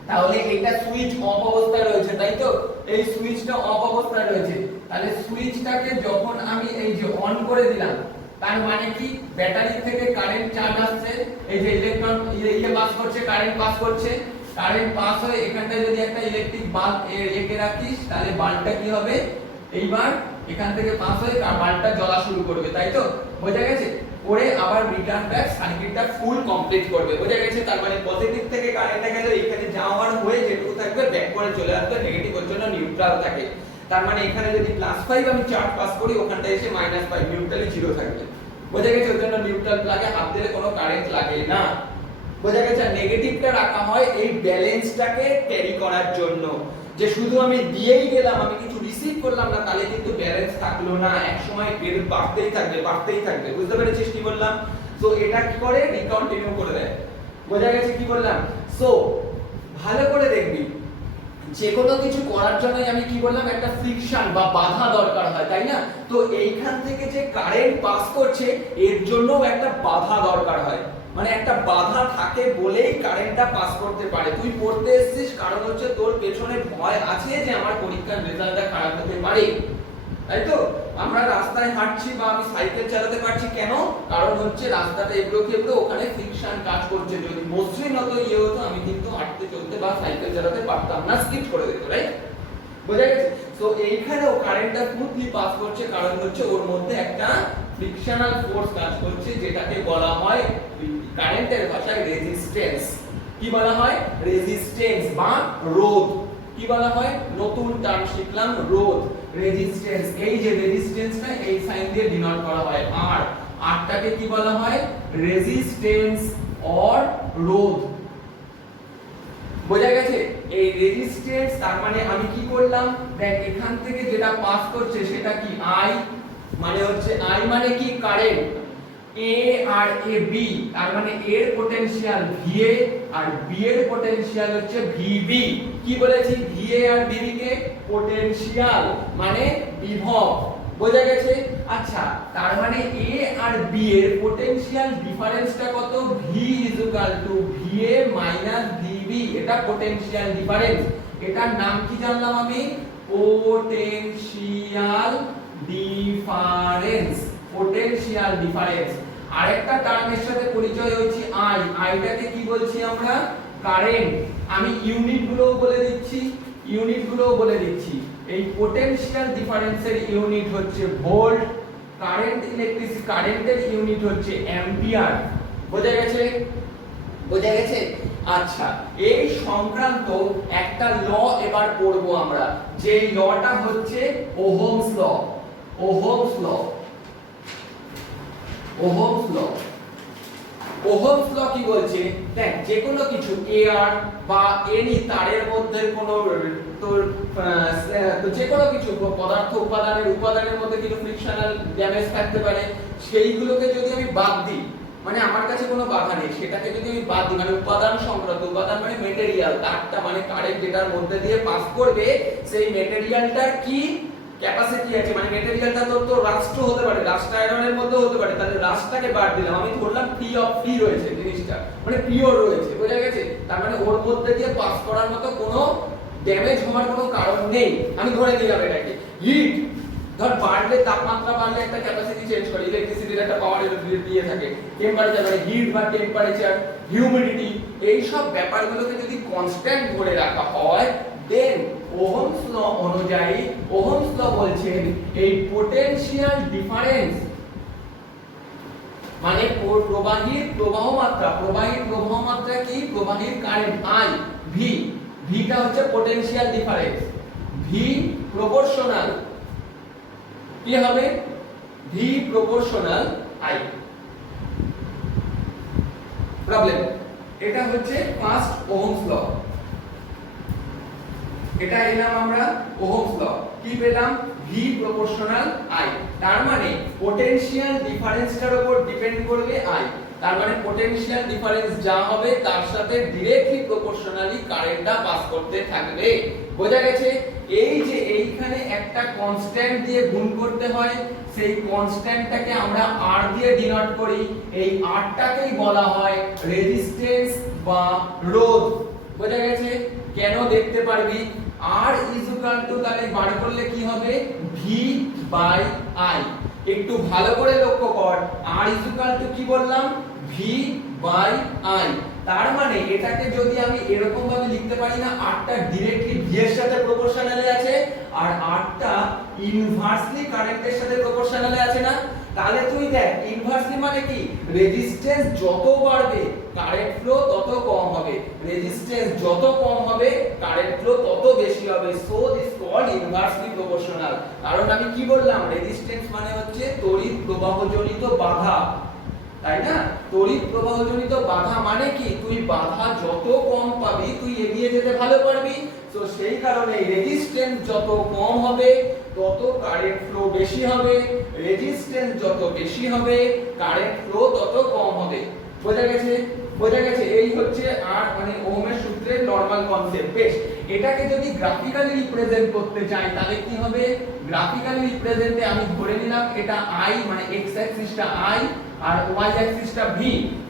তাহলে এটা সুইচ অফ অবস্থায় রয়েছে, তাই তো? এই সুইচটা অফ অবস্থায় রয়েছে, তাহলে সুইচটাকে যখন আমি এই যে অন করে দিলাম, তার মানে কি? ব্যাটারি থেকে কারেন্ট চার্জ আসছে, এই যে ইলেকট্রন ইয়ে পাস করছে, কারেন্ট পাস করছে, কারেন্ট পাস হয়ে এখানটায় যদি একটা ইলেকট্রিক বাল্ব এঁকে রাখিস, তাহলে বাল্বটা কি হবে? এইবার এখান থেকে পাস হয়ে বাল্বটা জ্বলা শুরু করবে, তাই তো? বোঝা গেছে? করে আবার রিটার্ন ব্যাক সার্কিটটা ফুল কমপ্লিট করবে। বোঝা গেছে? তার মানে পজিটিভ থেকে কারেন্টটা গেল, এখানে যাওয়ার হয়ে যেটুকু থাকবে ব্যাক করে চলে আসবে, নেগেটিভের জন্য নিউট্রাল থাকে। তার মানে এখানে যদি +5 আমি চার্জ পাস করি, ওখানটা এসে -5, নিউট্রালি 0 থাকবে। বোঝা গেছে? ওর জন্য নিউট্রাল প্লাগে হাত দিলে কোনো কারেন্ট লাগে না। বোঝা গেছে? নেগেটিভটা রাখা হয় এই ব্যালেন্সটাকে ক্যারি করার জন্য, যে শুধু আমি দিয়েই গেলাম, আমি কিছু রিসিভ করলাম না, তাহলে কিন্তু ব্যালেন্স থাকলো না, এক সময় গ্রেড বাড়তেই থাকবে, বাড়তেই থাকবে। বুঝতে পেরেছিস কি বললাম? সো এটা কি করে? রিকন্টিনিউ করে দেয়। বোঝা গেছে কি বললাম? সো ভালো করে দেখবি, যে কোনো কিছু করার জন্য আমি কি বললাম? একটা ফ্রিকশন বা বাধা দরকার হয়, তাই না? তো এইখান থেকে যে কারেন্ট পাস করছে, এর জন্যও একটা বাধা দরকার হয়, মানে একটা বাধা থাকে বলেই কারেন্টটা পাস করতে পারে। তুই পড়তে এসেছিস কারণ হচ্ছে তোর পেছনে ভয় আছে যে আমার পরীক্ষার রেজাল্টটা খারাপ হতে পারে, তাই তো? আমরা রাস্তায় হাঁটছি বা আমি সাইকেল চালাতে পারছি কেন? কারণ হচ্ছে রাস্তাটা এবড়ো খেবড়ো, ওখানে ফ্রিকশন কাজ করছে। যদি মসৃণ হতো, ইয়ে হতো, আমি কিন্তু হাঁটতে চলতে বা সাইকেল চালাতে পারতাম না, স্কিপ করে দিত, রাইট? বোঝা গেছে? সো এইখানেও কারেন্টটা স্মুথলি পাস করছে, কারণ হচ্ছে ওর মধ্যে একটা ফ্রিকশনাল ফোর্স কাজ করছে, যেটাকে বলা হয় কারেন্টের ভাষায় রেজিস্ট্যান্স। কি বলা হয়? রেজিস্ট্যান্স বা রোধ। কি বলা হয়? নতুন টার্ম শিখলাম, রোধ, রেজিস্ট্যান্স। এই যে রেজিস্ট্যান্সটা এই সাইন দিয়ে ডিনোট করা হয়, আর আরটাকে কি বলা হয়? রেজিস্ট্যান্স অর রোধ। বোঝা গেছে? এই রেজিস্ট্যান্স, তার মানে আমি কি করলাম? দেখ, এখান থেকে যেটা পাস করছে সেটা কি? I, মানে হচ্ছে I মানে কি? কারেন্ট। A আর AB, তার মানে A এর পটেনশিয়াল VA আর B এর পটেনশিয়াল হচ্ছে VB। কি বলেছি? VA আর VB কে পটেনশিয়াল মানে বিভব। বোঝা গেছে? আচ্ছা, তার মানে A আর B এর পটেনশিয়াল ডিফারেন্সটা কত? V VA VB, এটা পটেনশিয়াল ডিফারেন্স। এটার নাম কি জানলাম আমি? Potential difference. Potential difference. আরেকটা টার্মের সাথে পরিচয় হয়েছে I। আইটাকে কি বলছি আমরা? কারেন্ট। আমি ইউনিটগুলোও বলে দিচ্ছি, এই পোটেনশিয়াল ডিফারেন্সের ইউনিট হচ্ছে ভোল্ট, কারেন্টের ইউনিট হচ্ছে অ্যাম্পিয়ার। বোঝা গেছে? আচ্ছা, এই সংক্রান্ত একটা ল এবার পড়বো আমরা, যে লটা হচ্ছে ওহমস ল। ওহমস ল কি বলছে? দেখ, যে কোনো কিছু এয়ার বা এনি তারের মধ্যে কোনো তোর যে কোনো কিছু পদার্থ উপাদানের মধ্যে কিছু ফ্রিকশনাল ড্যামেজ থাকতে পারে, সেইগুলোকে যদি আমি বাদ দিই, মানে আমার কাছে কোনো বাধা নেই, সেটাকে যদি আমি বাদ দিই, মানে উপাদান সংক্রান্ত, উপাদান মানে মেটেরিয়াল, তারটা মানে কারেন্ট যেটার মধ্যে দিয়ে পাস করবে, সেই মেটেরিয়ালটার কি ক্যাপাসিটি আছে, মানে মেটেরিয়ালটা তো রাস্ট হতে পারে, রাস্ট আয়রনের মধ্যে হতে পারে, তাহলে রাস্টটাকে বাদ দিলাম, আমি ধরলাম ফ্রি রয়েছে জিনিসটা, মানে পিওর রয়েছে। বোঝা গেছে? তার মানে ওর মধ্যে দিয়ে পাস করার মতো কোনো ড্যামেজ হওয়ার কোনো কারণ নেই, আমি ধরে নিলাম এটাকে। হিট, ধর বাড়লে, তাপমাত্রা বাড়লে একটা ক্যাপাসিটি চেঞ্জ করে, ইলেকট্রিসিটির একটা পাওয়ার দিয়ে থাকে। টেম্পারেচার মানে হিট বা টেম্পারেচার, হিউমিডিটি, এই সব ব্যাপারগুলোকে যদি কনস্ট্যান্ট ধরে রাখা হয়, দেন ওহমস ল অনুযায়ী, ওহমস ল বলছেন এই পোটেনশিয়াল ডিফারেন্স মানে প্রবাহীর প্রবাহ মাত্রা কি? প্রবাহীর কারেন্ট I, ভিটা হচ্ছে পোটেনশিয়াল ডিফারেন্স, V প্রপোর্শনাল কি হবে? V proportional I। প্রবলেম, এটা হচ্ছে ফার্স্ট ওহমস ল। এটা এলাম আমরা ওহমস ল, কি পেলাম ভি প্রপোর্শনাল আই, তার মানে পোটেনশিয়াল ডিফারেন্সটার উপর ডিপেন্ড করবে আই, তার মানে পোটেনশিয়াল ডিফারেন্স যা হবে তার সাথে ডাইরেক্টলি প্রপোর্শনালি কারেন্টটা পাস করতে থাকবে। বোঝা গেছে? এই যে এইখানে একটা কনস্ট্যান্ট দিয়ে গুণ করতে হয়, সেই কনস্ট্যান্টটাকে আমরা আর দিয়ে ডিনোট করি, এই আরটাকেই বলা হয় রেজিস্ট্যান্স বা রোধ। বোঝা গেছে? কেন দেখতে পারবি R ইজ ইকুয়াল টু, তাহলে বার করলে কি হবে V বাই I। একটু ভালো করে লক্ষ্য কর, R ইজ ইকুয়াল টু কি বললাম V বাই I, তার মানে এটাকে যদি আমি এরকম ভাবে লিখতে পারি না, R টা डायरेक्टली V এর সাথে প্রপোর্শনালে আছে আর R টা ইনভার্সলি কারেন্টের সাথে প্রপোর্শনালে আছে না, তাহলে তুই দেখ ইনভার্সলি মানে কি রেজিস্ট্যান্স যত বাড়বে কারেন্ট ফ্লো তত কম হবে, রেজিস্ট্যান্স যত কম হবে কারেন্ট ফ্লো তত বেশি হবে। So this called inversely proportional. কারণ আমি কি বললাম, রেজিস্ট্যান্স মানে হচ্ছে তড়িৎ প্রবাহজনিত বাধা, তাই না? তড়িৎ প্রবাহজনিত বাধা মানে কি তুই বাধা যত কম পাবি তুই এগিয়ে যেতে ভালো পারবি। তো সেই কারণে রেজিস্ট্যান্স যত কম হবে তত কারেন্ট ফ্লো বেশি হবে, রেজিস্ট্যান্স যত বেশি হবে কারেন্ট ফ্লো তত কম হবে। বোঝা গেছে? বোঝা গেছে? এই হচ্ছে আর মানে ওহমের সূত্রের নরমাল কনসেপ্ট। বেশ, এটাকে যদি গ্রাফিক্যালি রিপ্রেজেন্ট করতে চাই তাহলে কি হবে, গ্রাফিক্যালি রিপ্রেজেন্টে আমি ধরে নিলাম এটা I মানে x অ্যাক্সিসটা I R y অ্যাক্সিসটা v,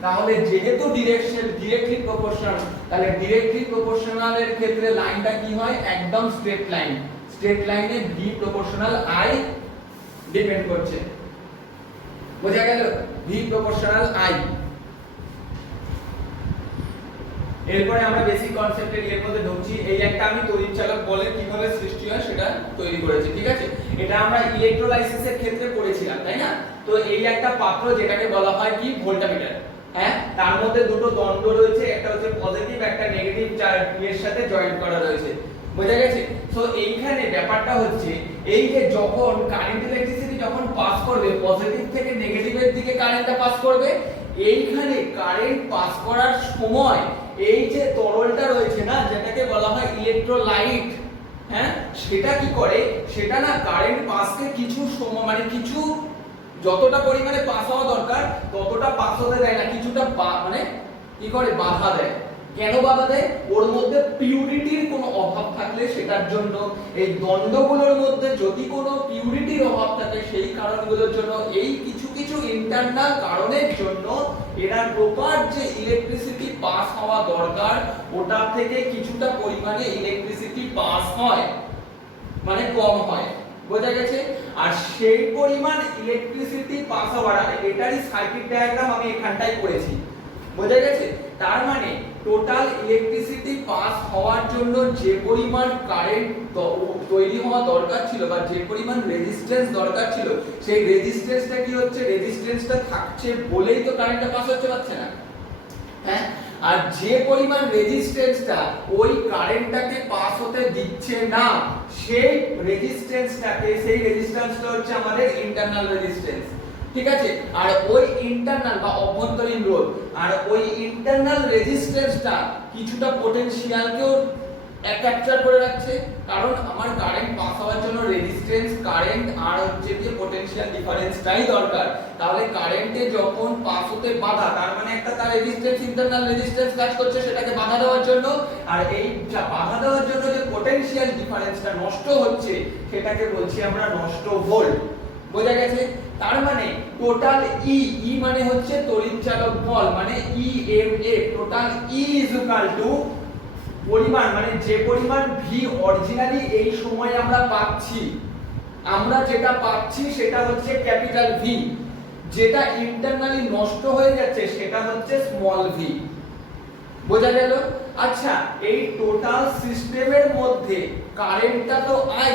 তাহলে যেহেতু ডাইরেক্টলি প্রপোর্শনাল, তাহলে ডাইরেক্টলি প্রপোর্শনাল এর ক্ষেত্রে লাইনটা কি হয় একদম স্ট্রেট লাইন, স্ট্রেট লাইনে v প্রপোর্শনাল I ডিপেন্ড করছে। বোঝা গেল? v proportional I। এরপরে আমরা বেসিক কনসেপ্টের এর মধ্যে ঢুকছি। এই একটা আমি তড়িৎ চালক বলের কিভাবে সৃষ্টি হয় সেটা তৈরি করেছি, ঠিক আছে? এটা আমরা ইলেকট্রোলাইসিসের ক্ষেত্রে পড়েছিলাম, তাই না? তো এই একটা পাত্র যেটাকে বলা হয় কি ভোল্টামিটার, হ্যাঁ, তার মধ্যে দুটো দণ্ড রয়েছে, একটা হচ্ছে পজিটিভ একটা নেগেটিভ চার্জ এর সাথে জয়েন্ট করা রয়েছে। বোঝা গেছে? সো এইখানে ব্যাপারটা হচ্ছে এই যে যখন কারেন্ট ইলেকট্রিসিটি যখন পাস করবে পজিটিভ থেকে নেগেটিভের দিকে কারেন্টটা পাস করবে, এইখানে কারেন্ট পাস করার সময় এই যে তরলটা রয়েছে না যেটাকে বলা হয় ইলেকট্রোলাইট, হ্যাঁ, সেটা কি করে, সেটা না কারেন্ট পাসকে কিছু সময় মানে কিছু যতটা পরিমাণে পাস হওয়া দরকার ততটা পাস হতে দেয় না, কিছুটা মানে কি করে বাধা দেয়। কেন বাধা দেয়? ওর মধ্যে পিউরিটির কোনো অভাব থাকলে সেটার জন্য, এই দণ্ডগুলোর মধ্যে যদি কোনো পিউরিটির অভাব থাকে সেই কারণগুলোর জন্য, এই কিছু কিছু ইন্টারনাল কারণের জন্য এরা প্রপার যে ইলেকট্রিসিটি পাস হওয়া দরকার ওটা থেকে কিছুটা পরিমাণে ইলেকট্রিসিটি পাস হয়, মানে কম হয়। বোঝা গেছে? আর সেই পরিমাণ ইলেকট্রিসিটি পাস হওয়ার এটারই সার্কিট ডায়াগ্রাম আমি এখানটাই করেছি। বোঝা গেছে? তার মানে টোটাল ইলেকট্রিসিটি পাস হওয়ার জন্য যে পরিমাণ কারেন্ট তৈরি হওয়া দরকার ছিল বা যে পরিমাণ রেজিস্ট্যান্স দরকার ছিল সেই রেজিস্ট্যান্সটা কি হচ্ছে, রেজিস্ট্যান্সটা থাকছে বলেই তো কারেন্টটা পাস হচ্ছে, পাচ্ছে না, হ্যাঁ? আর যে পরিমাণ রেজিস্ট্যান্সটা ওই কারেন্টটাকে পাস হতে দিচ্ছে না সেই রেজিস্ট্যান্সটাকে, সেই রেজিস্ট্যান্সটা হচ্ছে আমাদের ইন্টারনাল রেজিস্ট্যান্স, ঠিক আছে? আর ওই ইন্টারনাল বা অভ্যন্তরীণ রোধ, আর ওই ইন্টারনাল রেজিস্ট্যান্সটা কিছুটা পটেনশিয়ালকেও ক্যাপচার করে রাখছে, কারণ আমার কারেন্ট পাস হওয়ার জন্য রেজিস্ট্যান্স, কারেন্ট আর হচ্ছে যে পটেনশিয়াল ডিফারেন্সটাই দরকার। তাহলে কারেন্টে যখন পাস হতে বাধা, তার মানে একটা তার রেজিস্ট্যান্স, ইন্টারনাল রেজিস্ট্যান্স কাজ করছে সেটাকে বাধা দেওয়ার জন্য, আর এই বাধা দেওয়ার জন্য যে পটেনশিয়াল ডিফারেন্সটা নষ্ট হচ্ছে সেটাকে বলছি আমরা নষ্ট ভোল্ট। বোঝা গেছে? তার মানে টোটাল ই মানে হচ্ছে তড়িৎ চালক বল, মানে EMF, total E is equal two পরিমাণ মানে যে পরিমাণ ভি অরিজিনালি এই সময় আমরা পাচ্ছি, আমরা যেটা পাচ্ছি সেটা হচ্ছে ক্যাপিটাল ভি, যেটা ইন্টারনালি নষ্ট হয়ে যাচ্ছে সেটা হচ্ছে স্মল ভি। বোঝা গেল? আচ্ছা, এই টোটাল সিস্টেমের মধ্যে কারেন্টটা তো আই,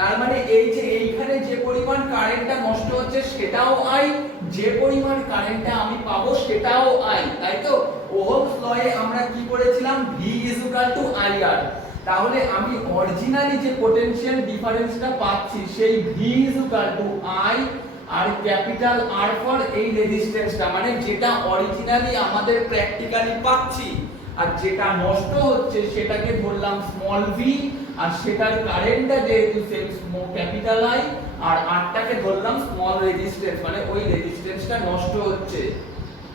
তার মানে এই যে এইখানে যে পরিমাণ কারেন্টটা নষ্ট হচ্ছে সেটাও আই, যে পরিমাণ কারেন্টটা আমি পাবো সেটাও আই, তাই তো? ওহমস লয়ে আমরা কি করেছিলাম, V IR। তাহলে আমি অরিজিনালি যে পটেনশিয়াল ডিফারেন্সটা পাচ্ছি সেই V I আর ক্যাপিটাল R ফর এই রেজিস্ট্যান্সটা, মানে যেটা অরিজিনালি আমাদের প্র্যাকটিক্যালি পাচ্ছি, আর যেটা নষ্ট হচ্ছে সেটাকে ধরলাম স্মল v, আর সেটার কারেন্টটা যেহেতু সেম ক্যাপিটাল আই, আর আরটাকে ধরলাম স্মল রেজিস্ট্যান্স, মানে ওই রেজিস্ট্যান্সটা নষ্ট হচ্ছে।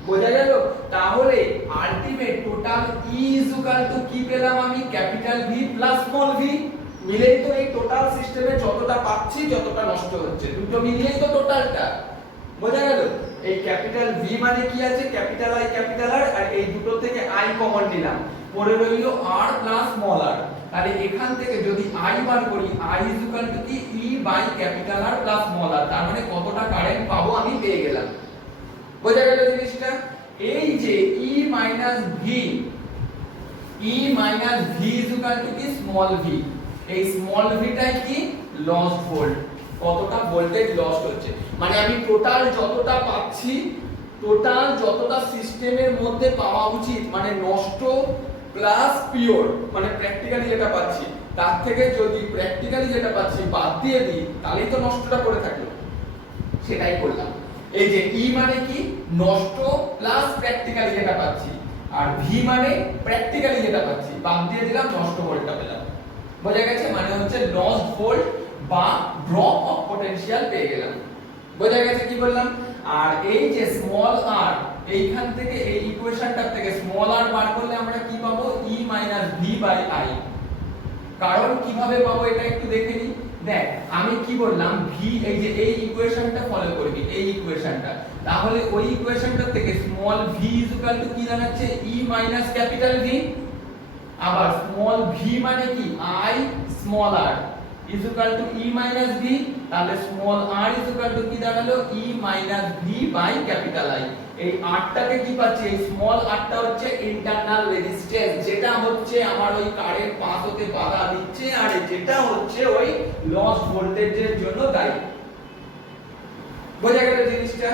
বোঝা গেল? তাহলে ultimate total E is equal to কি পেলাম আমি, capital V plus small V. মিলেই তো এই টোটাল সিস্টেমে যতটা পাচ্ছি যতটা নষ্ট হচ্ছে, দুটো মিলিয়েই তো টোটালটা। বোঝা গেল? এই ক্যাপিটাল ভি মানে কি আছে, ক্যাপিটাল আই ক্যাপিটাল আর, আর এই দুটো থেকে আই কমন নিলাম, পরে রইল আর প্লাস স্মল আর। তাহলে এখান থেকে যদি আই বার করি, আই ইজ ইকুয়াল টু কি E by capital R plus small R, তার মানে কতটা কারেন্ট পাবো আমি পেয়ে গেলাম। বোঝা গেল জিনিসটা? এই যে E minus V is equal to কি স্মল ভি, এই স্মল ভিটাই কি লস্ট ভোল্ট, কতটা ভোল্টেজ লস্ট হচ্ছে। মানে আমি টোটাল যতটা পাচ্ছি, টোটাল যতটা সিস্টেমের মধ্যে পাওয়া উচিত, মানে নষ্ট প্লাস পিওর, মানে প্র্যাকটিক্যালি যেটা পাচ্ছি তার থেকে যদি প্র্যাকটিক্যালি যেটা পাচ্ছি বাদ দিয়ে দিই, তাহলেই তো নষ্টটা করে থাকলো। সেটাই করলাম। এই যে ই মানে কি নষ্ট প্লাস প্র্যাকটিক্যালি যেটা পাচ্ছি, আর ভি মানে প্র্যাকটিক্যালি যেটা পাচ্ছি, বাদ দিয়ে দিলাম, নষ্ট ভোল্টটা পেলাম। বোঝা গেছে? মানে হচ্ছে লস্ট ভোল্ট বা ড্রপ অফ পটেনশিয়াল পেয়ে গেলাম। বোঝা গেছে কি বললাম? আর এই যে স্মল আর, এইখান থেকে এই ইকুয়েশনটার থেকে স্মল আর বার করলে আমরা কি পাবো, ই মাইনাস ভি বাই আই। কারণ কিভাবে পাবো এটা একটু দেখে নিই। দেখ আমি কি বললাম, ভি এই যে এই ইকুয়েশনটা ফলো করবি, এই ইকুয়েশনটা, তাহলে ওই ইকুয়েশনটা থেকে small V is equal to কি দাঁড়াচ্ছে, ই মাইনাস ক্যাপিটাল ভি। আবার স্মল ভি মানে কি I small R is equal to E minus V, তাহলে small R is equal to কি দাঁড়ালো, E minus V by capital I. এই আরটাকে কি পাচ্ছি, এই স্মল আরটা হচ্ছে ইন্টারনাল রেজিস্ট্যান্স, যেটা হচ্ছে আমার ওই কারেন্ট পাস হতে বাধা দিচ্ছে, আর যেটা হচ্ছে ওই লস ভোল্টেজের জন্য দায়ী। বোঝা গেল জিনিসটা?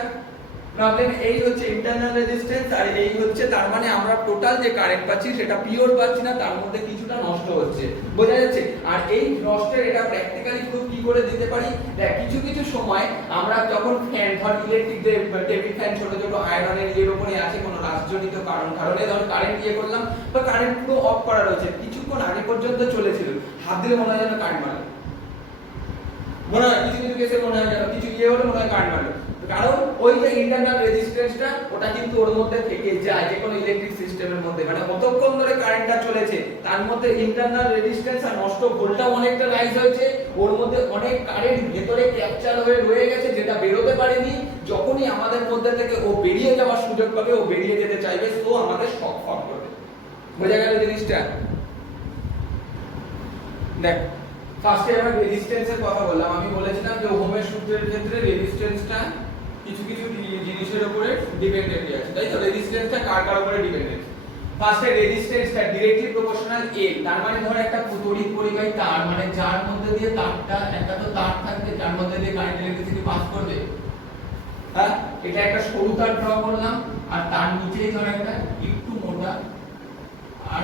প্রবলেম এই হচ্ছে ইন্টারনাল রেজিস্ট্যান্স, আর এই হচ্ছে তার মানে আমরা টোটাল যে কারেন্ট পাচ্ছি সেটা পিওর পাচ্ছি না, তার মধ্যে কিছুটা নষ্ট হচ্ছে। বোঝা যাচ্ছে? আর এই নষ্টের এটা প্র্যাকটিক্যালি প্রুফ কি করে দিতে পারি, দেখ কিছু কিছু সময় আমরা যখন ফ্যান, ধর ইলেকট্রিক যে টেবিল ফ্যান ছোট ছোট আয়রনের এর উপরে আছে কোনো রাশজনিত কারণে ধর কারেন্ট ইয়ে করলাম, তো কারেন্ট পুরো অফ করা রয়েছে, কিছুক্ষণ আগে পর্যন্ত চলেছিল, হাত দিলে মনে হয় যেন কারেন্ট মারলো, মনে হয় কিছু কিছু কেসে মনে হয় যেন কিছু ইয়ে হলে মনে হয় কারেন্ট মারলো, কারণ ওই যে ইন্টারনাল রেজিস্ট্যান্সটা ওটা কিন্তু ওর মধ্যে থেকে যায়, যে কোনো ইলেকট্রিক সিস্টেমের মধ্যে, মানে কতক্ষণ ধরে কারেন্টটা চলেছে তার মধ্যে ইন্টারনাল রেজিস্ট্যান্স আর নষ্ট ভোল্টটা অনেকটা রাইজ হয়েছে, ওর মধ্যে অনেক কারেন্ট ভেতরে ক্যাপচার হয়ে রয়ে গেছে যেটা বেরোতে পারেনি। যখনই আমাদের মধ্যে থেকে ও বেরিয়ে যাওয়ার সুযোগ পাবে, ও বেরিয়ে যেতে চাইবে, তো আমাদের শক ফক করবে। বোঝা গেল জিনিসটা? দেখ ফার্স্টে আমরা রেজিস্ট্যান্সের কথা বললাম, আমি বলেছিলাম যে ওহমের সূত্রের ক্ষেত্রে রেজিস্ট্যান্সটা কিছু কিছু জিনিসের উপরে ডিপেন্ডেন্ট আছে, তাই তো? রেজিস্ট্যান্সটা কার উপরে ডিপেন্ডেন্ট? ফার্স্টে রেজিস্ট্যান্সটা ডাইরেক্টলি প্রপোর্শনাল এ, তার মানে ধর একটা তড়িৎ পরিবাহী তার, মানে যার মধ্যে দিয়ে তারটা, একটা তো তার থাকবে যার মধ্যে দিয়ে কারেন্ট ইলেকট্রিসিটি পাস করবে, হ্যাঁ, এটা একটা সরু তার ড্র করলাম, আর তার নিচেই ধর একটা একটু মোটা আর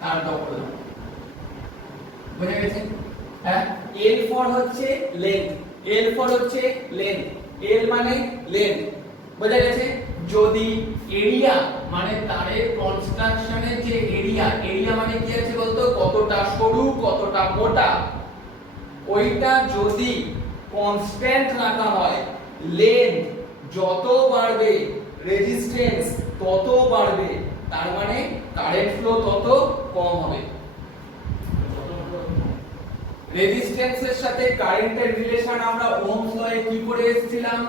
তার ড্র করলাম। বুঝে গেছে? হ্যাঁ, L ফর হচ্ছে লেন্থ, L ফর হচ্ছে লেন্থ, L মানে লেন্থ। বুঝে গেছে? যদি এরিয়া মানে তারের কনস্ট্রাকশনের যে এরিয়া মানে কি আছে বলতো, কতটা সরু কতটা মোটা, ওইটা যদি কনস্ট্যান্ট রাখা হয়, লেন্থ যত বাড়বে রেজিস্ট্যান্স তত বাড়বে, তার মানে কারেন্ট ফ্লো তত কম হবে। রেজিস্ট্যান্সের সাথে কারেন্টের রিলেশন আমরা ওহমস লয়ে কি করে এসেছিলাম,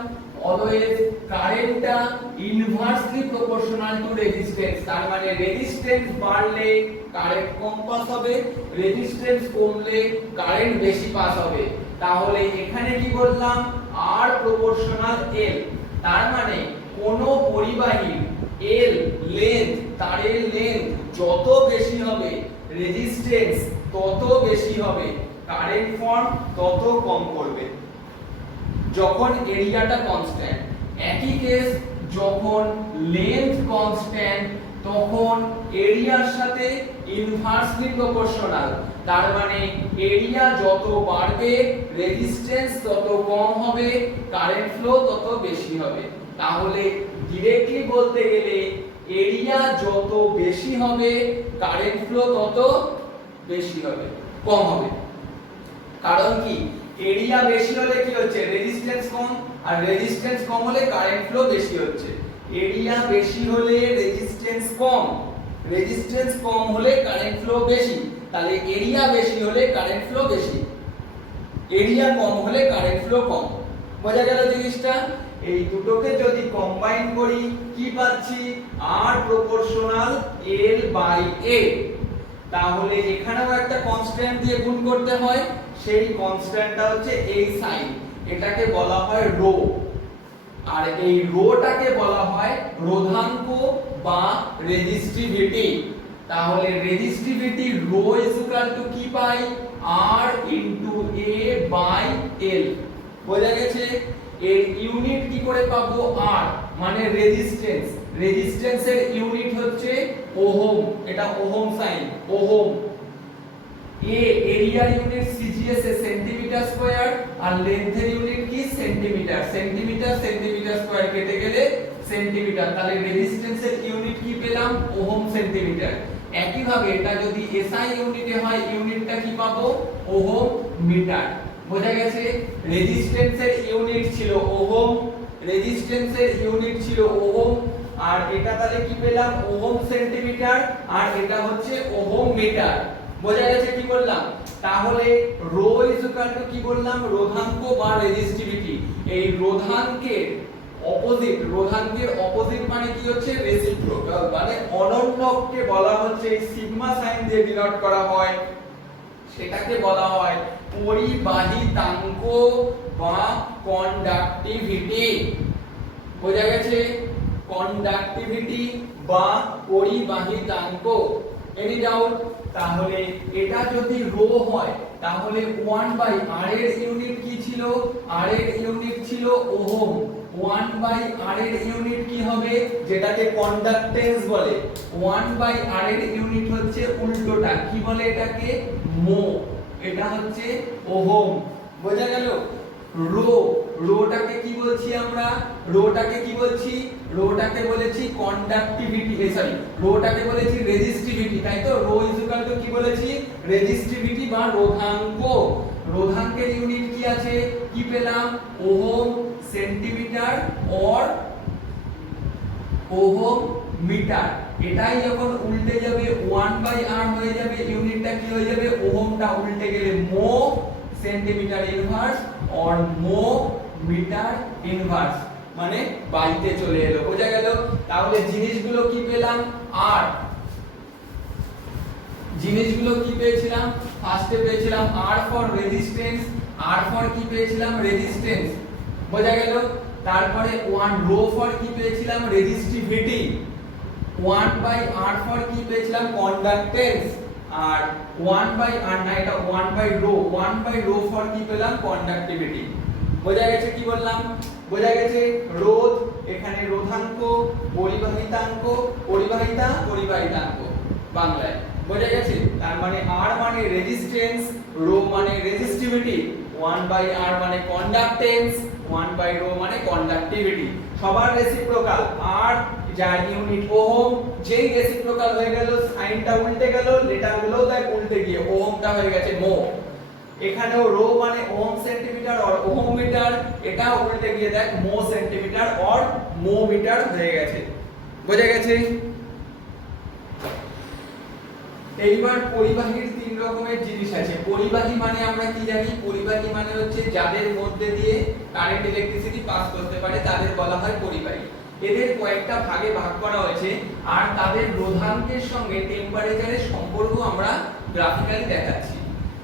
অলওয়েজ কারেন্টটা ইনভার্সলি প্রপোর্শনাল টু রেজিস্ট্যান্স, তার মানে রেজিস্ট্যান্স বাড়লে কারেন্ট কম পাস হবে, রেজিস্ট্যান্স কমলে কারেন্ট বেশি পাস হবে। তাহলে এখানে কি বললাম, আর প্রপোর্শনাল এল, তার মানে কোন পরিবাহীর এল লেন্থ, তারের লেন্থ যত বেশি হবে রেজিস্ট্যান্স তত বেশি হবে, কারেন্ট ফর্ম তত কম করবে যখন এরিয়াটা কনস্ট্যান্ট। একই কেস যখন লেন্থ কনস্ট্যান্ট তখন এরিয়ার সাথে ইনভার্সলি প্রপোর্শনাল, তার মানে এরিয়া যত বাড়বে রেজিস্ট্যান্স তত কম হবে, কারেন্ট ফ্লো তত বেশি হবে। তাহলে ডাইরেক্টলি বলতে গেলে এরিয়া যত বেশি হবে কারেন্ট ফ্লো তত বেশি হবে। কম হবে। কারণ কি, এরিয়া বেশি হলে কি হচ্ছে, রেজিস্ট্যান্স কম, আর রেজিস্ট্যান্স কম হলে কারেন্ট ফ্লো বেশি হচ্ছে। এরিয়া বেশি হলে রেজিস্ট্যান্স কম, রেজিস্ট্যান্স কম হলে কারেন্ট ফ্লো বেশি। তাহলে এরিয়া বেশি হলে কারেন্ট ফ্লো বেশি, এরিয়া কম হলে কারেন্ট ফ্লো কম। বোঝা গেল জিনিসটা? এই দুটোকে যদি কম্বাইন করি কি পাচ্ছি, R proportional L by A। তাহলে এখানেও একটা কনস্ট্যান্ট দিয়ে গুণ করতে হয়, সেই কনস্ট্যান্টটা হচ্ছে এই সাইন, এটাকে বলা হয় রো। আর এই রোটাকে বলা হয় রোধাঙ্ক বা রেজিস্টিভিটি। তাহলে resistivity rho is equal to কি পাই, R into A by L। বোঝা গেছে? এর ইউনিট কি করে পাবো, R মানে রেজিস্ট্যান্স, রেজিস্ট্যান্সের ইউনিট হচ্ছে ওহম, এটা ওহম সাইন, ওহম। এ এরিয়ার ইউনিট সিজিএস এ সেন্টিমিটার স্কয়ার, আর লেন্থের ইউনিট কি সেন্টিমিটার, সেন্টিমিটার সেন্টিমিটার স্কয়ার কেটে গেলে সেন্টিমিটার। তাহলে রেজিস্ট্যান্সের ইউনিট কি পেলাম, ওহম সেন্টিমিটার। একই ভাবে এটা যদি এসআই ইউনিটে হয়, ইউনিটটা কি পাবো, ওহম মিটার। বোঝা গেছে? রেজিস্ট্যান্সের ইউনিট ছিল ওহম, রেজিস্ট্যান্সের ইউনিট ছিল ওহম, আর এটা তাহলে কি পেলাম, ওহম সেন্টিমিটার, আর এটা হচ্ছে ওহম মিটার। বোঝা গেছে কি বললাম? তাহলে রো ইজ ইকুয়াল টু কি বললাম, রোধাঙ্ক বা রেজিস্টিভিটি। এই রোধাঙ্কের অপোজিট, রোধাঙ্কের অপোজিট মানে কি হচ্ছে, রেসিপ্রোকাল, মানে অনন্যককে বলা হচ্ছে এই সিগমা সাইন দিয়ে ডিনোট করা হয়, সেটাকে বলা হয় পরিবাহিতাঙ্ক বা কন্ডাক্টিভিটি। বোঝা গেছে? কন্ডাক্টিভিটি বা পরিবাহিতাঙ্ক। Any doubt? তাহলে এটা যদি রো হয় তাহলে 1 বাই r এর ইউনিট কি ছিল, r এর ইউনিট ছিল ওহম। 1 বাই r এর ইউনিট কি হবে, যেটাকে কন্ডাক্টেন্স বলে। 1 বাই r এর ইউনিট হচ্ছে উল্টোটা, কি বলে এটাকে, মো। এটা হচ্ছে ওহম। বোঝা গেল? রো, রোটাকে কি বলছি আমরা, রোটাকে কি বলছি, রোটাকে বলেছি কন্ডাক্টিভিটি, সরি রোটাকে বলেছি রেজিস্টিভিটি, তাই তো? রো ইজ ইকুয়াল টু কি বলেছি, রেজিস্টিভিটি বা রোধাঙ্ক। রোধাঙ্কের ইউনিট কি আছে, কি পেলাম, ohm centimetre or ohm metre. এটাই যখন উল্টে যাবে 1 বাই r হয়ে যাবে, ইউনিটটা কি হয়ে যাবে, ওহমটা উল্টে গেলে mho centimetre inverse or mho metre inverse, মানে বাইতে চলে এলো। বোঝা গেল? তাহলে জিনিসগুলো কি পেলাম, আর জিনিসগুলো কি পেয়েছিলাম, ফার্স্টে পেয়েছিলাম R for resistance, R for কি পেয়েছিলাম, রেজিস্ট্যান্স। বোঝা গেল? তারপরে 1 রো ফর কি পেয়েছিলাম, রেজিস্টিভিটি। 1 বাই r ফর কি পেয়েছিলাম, কন্ডাক্টেন্স। আর 1 বাই r না, এটা 1 by rho, 1 by rho for কি পেলাম, কন্ডাক্টিভিটি। বোঝা গেছে কি বললাম? বোঝা গেছে? রোধ, এখানে রোধাঙ্ক, পরিবাহিতাঙ্ক, পরিবাহিতা, পরিবাহিতাঙ্ক বাংলায়। বোঝা গেছে? তার মানে r মানে রেজিস্ট্যান্স, রো মানে রেজিস্টিভিটি, 1 বাই r মানে কন্ডাক্টেন্স, 1 বাই রো মানে কন্ডাক্টিভিটি। সবার রেসিপ্রোকাল, r যার ইউনিট ওহম, যেই রেসিপ্রোকাল হয়ে গেল সাইনটা উল্টে গেল, লেটারগুলোও তাই উল্টে গিয়ে ওহমটা হয়ে গেছে মো। এখানেও রো মানে ohm centimetre or ohm metre, এটাও উল্টে গিয়ে দেখ mho centimetre or mho metre হয়ে গেছে। বোঝা গেছে? এইবার পরিবাহীর তিন রকমের জিনিস আছে। পরিবাহী মানে আমরা কি জানি, পরিবাহী মানে হচ্ছে যাদের মধ্যে দিয়ে কারেন্ট ইলেকট্রিসিটি পাস করতে পারে তাদের বলা হয় পরিবাহী। এদের কয়েকটা ভাগে ভাগ করা হয়েছে, আর তাদের রোধাঙ্কের সঙ্গে টেম্পারেচারের সম্পর্ক আমরা গ্রাফিক্যালি দেখাচ্ছি।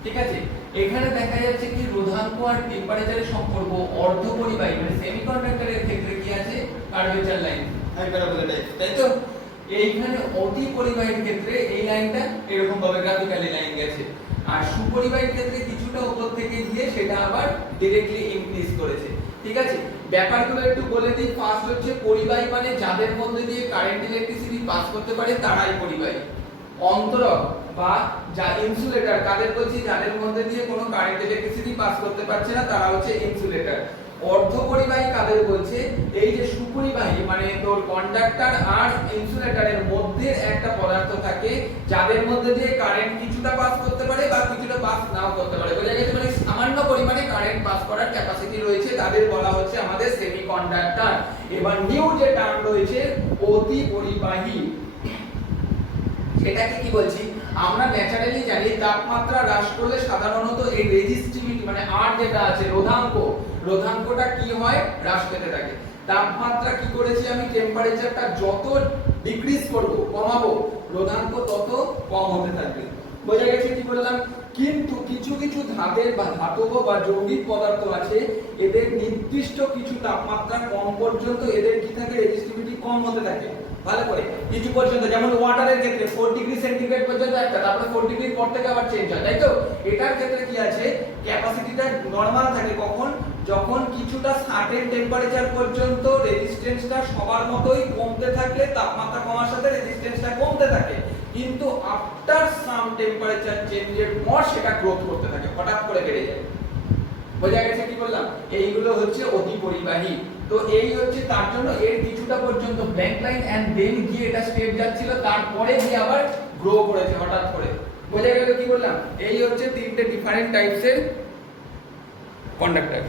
ঠিক আছে? এখানে দেখা যাচ্ছে কি রোধাঙ্ক আর টেম্পারেচারের সম্পর্ক অর্ধপরিবাহী মানে সেমিকন্ডাক্টরের ক্ষেত্রে কি আছে, কার্ভেচার লাইন, হাইপারবোলা টাইপ, তাই তো? এইখানে অতি পরিবাহীর ক্ষেত্রে এই লাইনটা এরকম ভাবে গ্রাফিক্যালি লাইন গেছে, আর সুপরিবাহীর ক্ষেত্রে কিছুটা উপর থেকে গিয়ে সেটা আবার डायरेक्टली ইনক্রিজ করেছে। ঠিক আছে? ব্যাপারগুলো একটু বলে দিই। ফার্স্ট হচ্ছে পরিবাহী মানে যাদের মধ্যে দিয়ে কারেন্ট ইলেকট্রিসিটি পাস করতে পারে তারাই পরিবাহী। অন্তরক বা যা ইনসুলেটর, কাদের বলছি, যাদের মধ্যে দিয়ে কোনো কারেন্ট ইলেকট্রিসিটি পাস করতে পারছে না তারা হচ্ছে ইনসুলেটর। অর্ধপরিবাহী কাদের বলছে? এই যে সুপরিবাহী মানে তোর কন্ডাক্টর আর ইনসুলেটরের মধ্যে একটা পদার্থ থাকে যাদের মধ্যে দিয়ে কারেন্ট কিছুটা পাস করতে পারে বা কিছুটা পাস নাও করতে পারে, বোঝা গেছে? মানে সামান্য পরিমাণে কারেন্ট পাস করার ক্যাপাসিটি রয়েছে, তাদের বলা হচ্ছে আমাদের সেমিকন্ডাক্টর। এবার নিউ যে টার্ম রয়েছে অতি পরিবাহী, সেটাকে কি বলছি? আমরা ন্যাচারালি জানি তাপমাত্রা হ্রাস করলে সাধারণত এই রেজিস্টিভিটি মানে আর যেটা আছে রোধাঙ্কটা কি হয়? হ্রাস পেতে থাকে। তাপমাত্রা কি করেছি আমি? টেম্পারেচারটা যত ডিক্রিজ করব, কমাবো, রোধাঙ্ক তত কম হতে থাকবে, বোঝা গেছে কি বললাম? কিন্তু কিছু কিছু ধাতের বা ধাতব বা যৌগিক পদার্থ আছে, এদের নির্দিষ্ট কিছু তাপমাত্রা কম পর্যন্ত এদের কি থাকে? রেজিস্টিভিটি কম হতে থাকে ভালো করে কিছু পর্যন্ত, যেমন ওয়াটারের ক্ষেত্রে 4 ডিগ্রি সেন্টিগ্রেড পর্যন্ত একটা, তারপরে 4 ডিগ্রির পর থেকে আবার চেঞ্জ হয়, তাই তো? এটার ক্ষেত্রে কি আছে? ক্যাপাসিটিটা নরমাল থাকে কখন? যখন কিছুটা সার্টেন টেম্পারেচার পর্যন্ত রেজিস্ট্যান্সটা সবার মতোই কমতে থাকে, তাপমাত্রা কমার সাথে রেজিস্ট্যান্সটা কমতে থাকে, কিন্তু আফটার সাম টেম্পারেচার চেঞ্জের পর সেটা গ্রোথ করতে থাকে, হঠাৎ করে বেড়ে যায়, বোঝা গেছে কি বললাম? এইগুলো হচ্ছে অতি পরিবাহী। তো এই হচ্ছে তার জন্য এর কিছুটা পর্যন্ত ব্ল্যাঙ্ক লাইন এন্ড দেন গিয়ে এটা স্টেপ যাচ্ছিল, তারপরে গিয়ে আবার গ্রো করেছে হঠাৎ করে, বোঝা গেল কি বললাম? এই হচ্ছে তিনটে ডিফারেন্ট টাইপসের কন্ডাক্টর।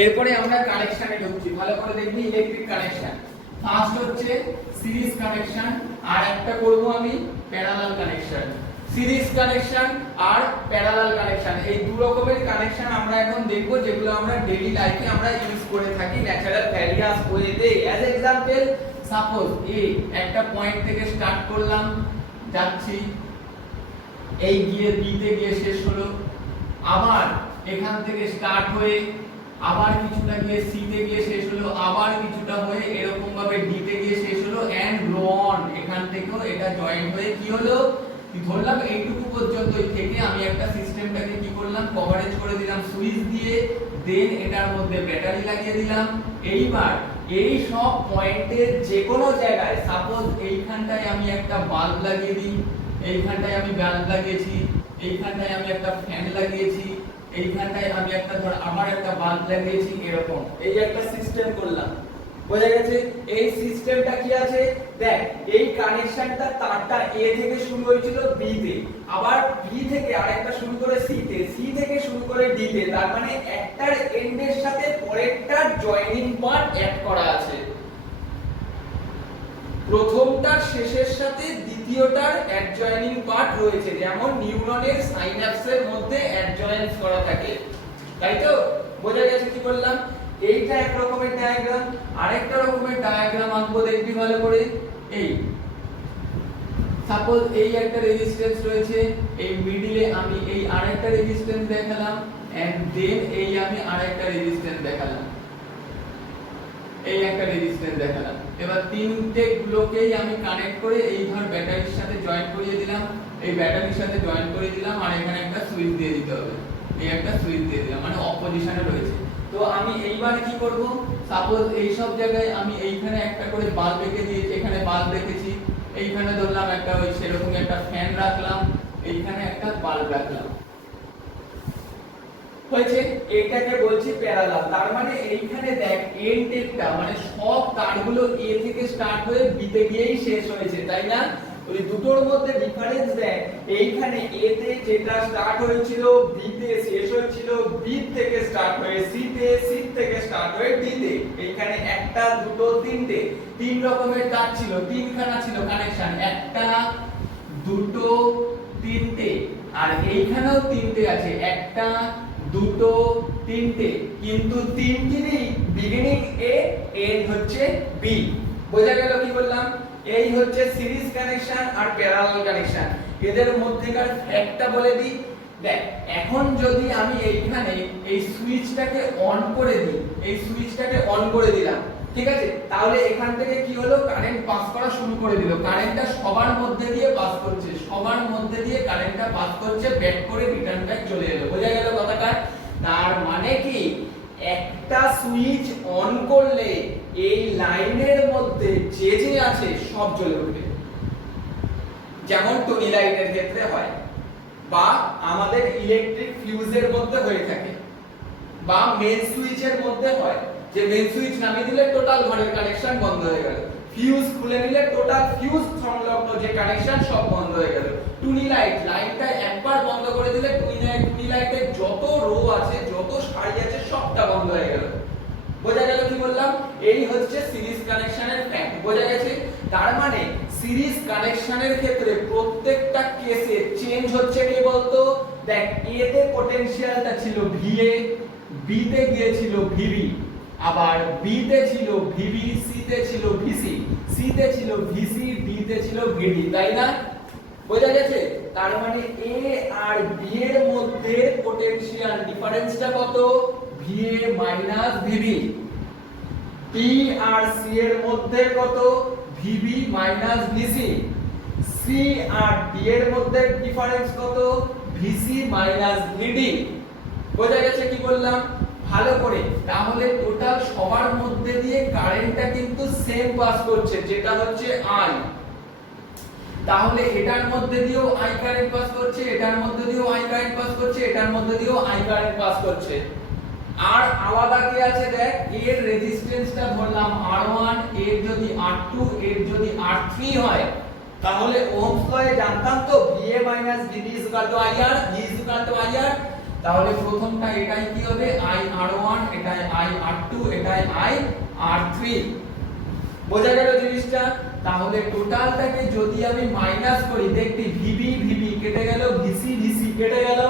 এরপরে আমরা কানেকশনে ঢুকছি, ভালো করে দেখবি ইলেকট্রিক কানেকশন। ফার্স্ট হচ্ছে সিরিজ কানেকশন, আর একটা করব আমি parallel connection. Series connection are parallel connection, এই দু রকমের কানেকশন আমরা এখন দেখব, যেগুলো আমরা ডেইলি লাইফে আমরা ইউজ করে থাকি ন্যাচারাল ভ্যারিয়াস ওয়েতে। অ্যাজ এক্সাম্পল, সাপোজ একটা পয়েন্ট থেকে স্টার্ট করলাম, যাচ্ছি, এই গিয়ে বি তে গিয়ে শেষ হলো, আবার এখান থেকে স্টার্ট হয়ে আবার কিছুটা গিয়ে সি তে গিয়ে শেষ হলো, আবার কিছুটা হয়ে এরকম ভাবে ডি তে গিয়ে শেষ হলো এন্ড গো অন। এখান থেকেও এটা জয়েন্ট হয়ে কি হলো? ধরলাম এইটুকু পর্যন্তই থেকে আমি একটা সিস্টেমটাকে কি করলাম? কভারেজ করে দিলাম সুইচ দিয়ে, দেন এটার মধ্যে ব্যাটারি লাগিয়ে দিলাম। এইবার এই সব পয়েন্টের যে কোনো জায়গায়, সাপোজ এইখানটায় আমি একটা বাল্ব লাগিয়ে দিই, এইখানটায় আমি বাল্ব লাগিয়েছি, এইখানটায় আমি একটা ফ্যান লাগিয়েছি, এইখানটায় আমি একটা ধর আবার একটা বাল্ব লাগিয়েছি, এরকম এই যে একটা সিস্টেম করলাম, বোঝা গেছে? এই সিস্টেমটা কি আছে দেখ, এই কানেকশনটা তারটা এ থেকে শুরু হয়েছিল বি তে, আবার বি থেকে আরেকটা শুরু করে সি তে, সি থেকে শুরু করে ডি তে, তার মানে একটার এন্ডের সাথে পরেরটার জয়েনিং পার্ট অ্যাড করা আছে, প্রথমটার শেষের সাথে দ্বিতীয়টার অ্যাডজয়েনিং পার্ট রয়েছে, যেমন নিউরনের সাইন্যাপসের মধ্যে অ্যাডজয়েন্স করা থাকে, তাই তো? বোঝা গেছে কি বললাম? এইটা এক রকমের ডায়াগ্রাম। আরেকটা রকমের ডায়াগ্রাম আঁকবো, দেখবি ভালো করে। এই সাপোজ এই একটা রেজিস্ট্যান্স রয়েছে, এই মিডলে আমি এই আরেকটা রেজিস্ট্যান্স দেখালাম, এন্ড দেন এই আমি আরেকটা রেজিস্ট্যান্স দেখালাম, এই একটা রেজিস্ট্যান্স দেখালাম। এবার তিনটে গুলোকেই আমি কানেক্ট করে এই ধর ব্যাটারির সাথে জয়েন করিয়ে দিলাম, এই ব্যাটারির সাথে জয়েন করে দিলাম, আর এখানে একটা সুইচ দিয়ে দিতে হবে, এই একটা সুইচ দিয়ে দিলাম, মানে অপোজিশনে রয়েছে। তো আমি এইবারে কি করব? সাপোজ এই সব জায়গায় আমি এইখানে একটা করে বাল্ব রেখে দিয়েছি, এখানে বাল্ব রেখেছি, এইখানে ধরলাম একটা ওই সেরকম একটা ফ্যান রাখলাম, এইখানে একটা বাল্ব রাখলাম, হয়েছে? এটাকে বলছি প্যারালাল। তার মানে এইখানে দেখ এন্ডটা মানে সব তারগুলো এ থেকে স্টার্ট হয়ে বি তে গিয়েই শেষ হয়েছে, তাই না? ওই দুটোর মধ্যে ডিফারেন্স দেখ, এইখানে এ তে যেটা স্টার্ট হয়েছিল বি তে শেষ হয়েছিল, বি থেকে স্টার্ট হয়ে সি তে, সি থেকে স্টার্ট হয়ে ডি তে। এইখানে একটা দুটো তিনটে, তিন রকমের তার ছিল, তিনখানা ছিল কানেকশন, একটা দুটো তিনটে, আর এইখানেও তিনটে আছে, একটা দুটো তিনটে, কিন্তু তিনটিরই বিগিনিং এ, এন্ড হচ্ছে বি। বোঝা গেল কি বললাম? এই হচ্ছে series connection are parallel connection. এদের মধ্যেকার ফ্যাক্টটা বলে দিই। দেখ, এখন যদি আমি এইখানে এই সুইচটাকে অন করে দিই, এই সুইচটাকে অন করে দিলাম, ঠিক আছে? তাহলে এখান থেকে কি হলো? কারেন্ট পাস করা শুরু করে দিল, কারেন্টটা সবার মধ্যে দিয়ে পাস করছে, সবার মধ্যে দিয়ে কারেন্টটা পাস করছে, ব্যাক করে রিটার্ন ব্যাক চলে এলো। বোঝা গেল কথাটা? তার মানে কি, একটা সুইচ অন করলে এই লাইনের মধ্যে যে যে আছে সব জ্বলে উঠবে, যেমন টনি লাইটের ক্ষেত্রে হয় বা আমাদের ইলেকট্রিক ফিউজের মধ্যে হয়ে থাকে। বা মেন সুইচের মধ্যে হয়, যে মেন সুইচ নামিয়ে দিলে টোটাল ঘরের কানেকশন বন্ধ হয়ে গেল, ফিউজ খুলে নিলে টোটাল ফিউজ সংলগ্ন যে কানেকশন সব বন্ধ হয়ে গেল, টুনি লাইট লাইটটা একবার বন্ধ করে দিলে টুনি লাইটের যত রো আছে যত সারি আছে সবটা বন্ধ হয়ে গেল। বোঝা গেল কি বললাম? এই হচ্ছে সিরিজ কানেকশনের ফ্যাক্ট। বোঝা গেছে? তার মানে সিরিজ কানেকশনের ক্ষেত্রে প্রত্যেকটা কেসে চেঞ্জ হচ্ছে কি বলতো? দেখ, এ তে পটেনশিয়ালটা ছিল VA, বি তে গিয়েছিল VB, আবার বি তে ছিল VB, সি তে ছিল VC, সি তে ছিল VC, ডি তে ছিল VD, তাই না? বোঝা গেছে? তার মানে এ আর বি এর মধ্যে পটেনশিয়াল ডিফারেন্সটা কত? VA minus VB। P R C এর মধ্যে কত? VB minus VC। সি আর ডি এর মধ্যে ডিফারেন্স কত? VC minus VD। বোঝা গেছে কি বললাম? ভালো করে। তাহলে টোটাল সবার মধ্যে দিয়ে কারেন্টটা কিন্তু সেম পাস করছে, যেটা হচ্ছে I। তাহলে এটার মধ্যে দিয়েও I কারেন্ট পাস করছে, এটার মধ্যে দিয়েও I কারেন্ট পাস করছে, এটার মধ্যে দিয়েও I কারেন্ট পাস করছে। আর আলাদা কি আছে দেখ, এর রেজিস্ট্যান্সটা ধরলাম R1, এর যদি R2, এর যদি R3 হয়, তাহলে ওহমস লয়ে জানতাম তো VA VB IR, V IR। তাহলে প্রথমটা এটাই কি হবে? IR1, এটাই IR2, এটাই IR3। বোঝা গেল জিনিসটা? তাহলে টোটালটাকে যদি আমি মাইনাস করি, দেখবি VB কেটে গেল, VC কেটে গেল,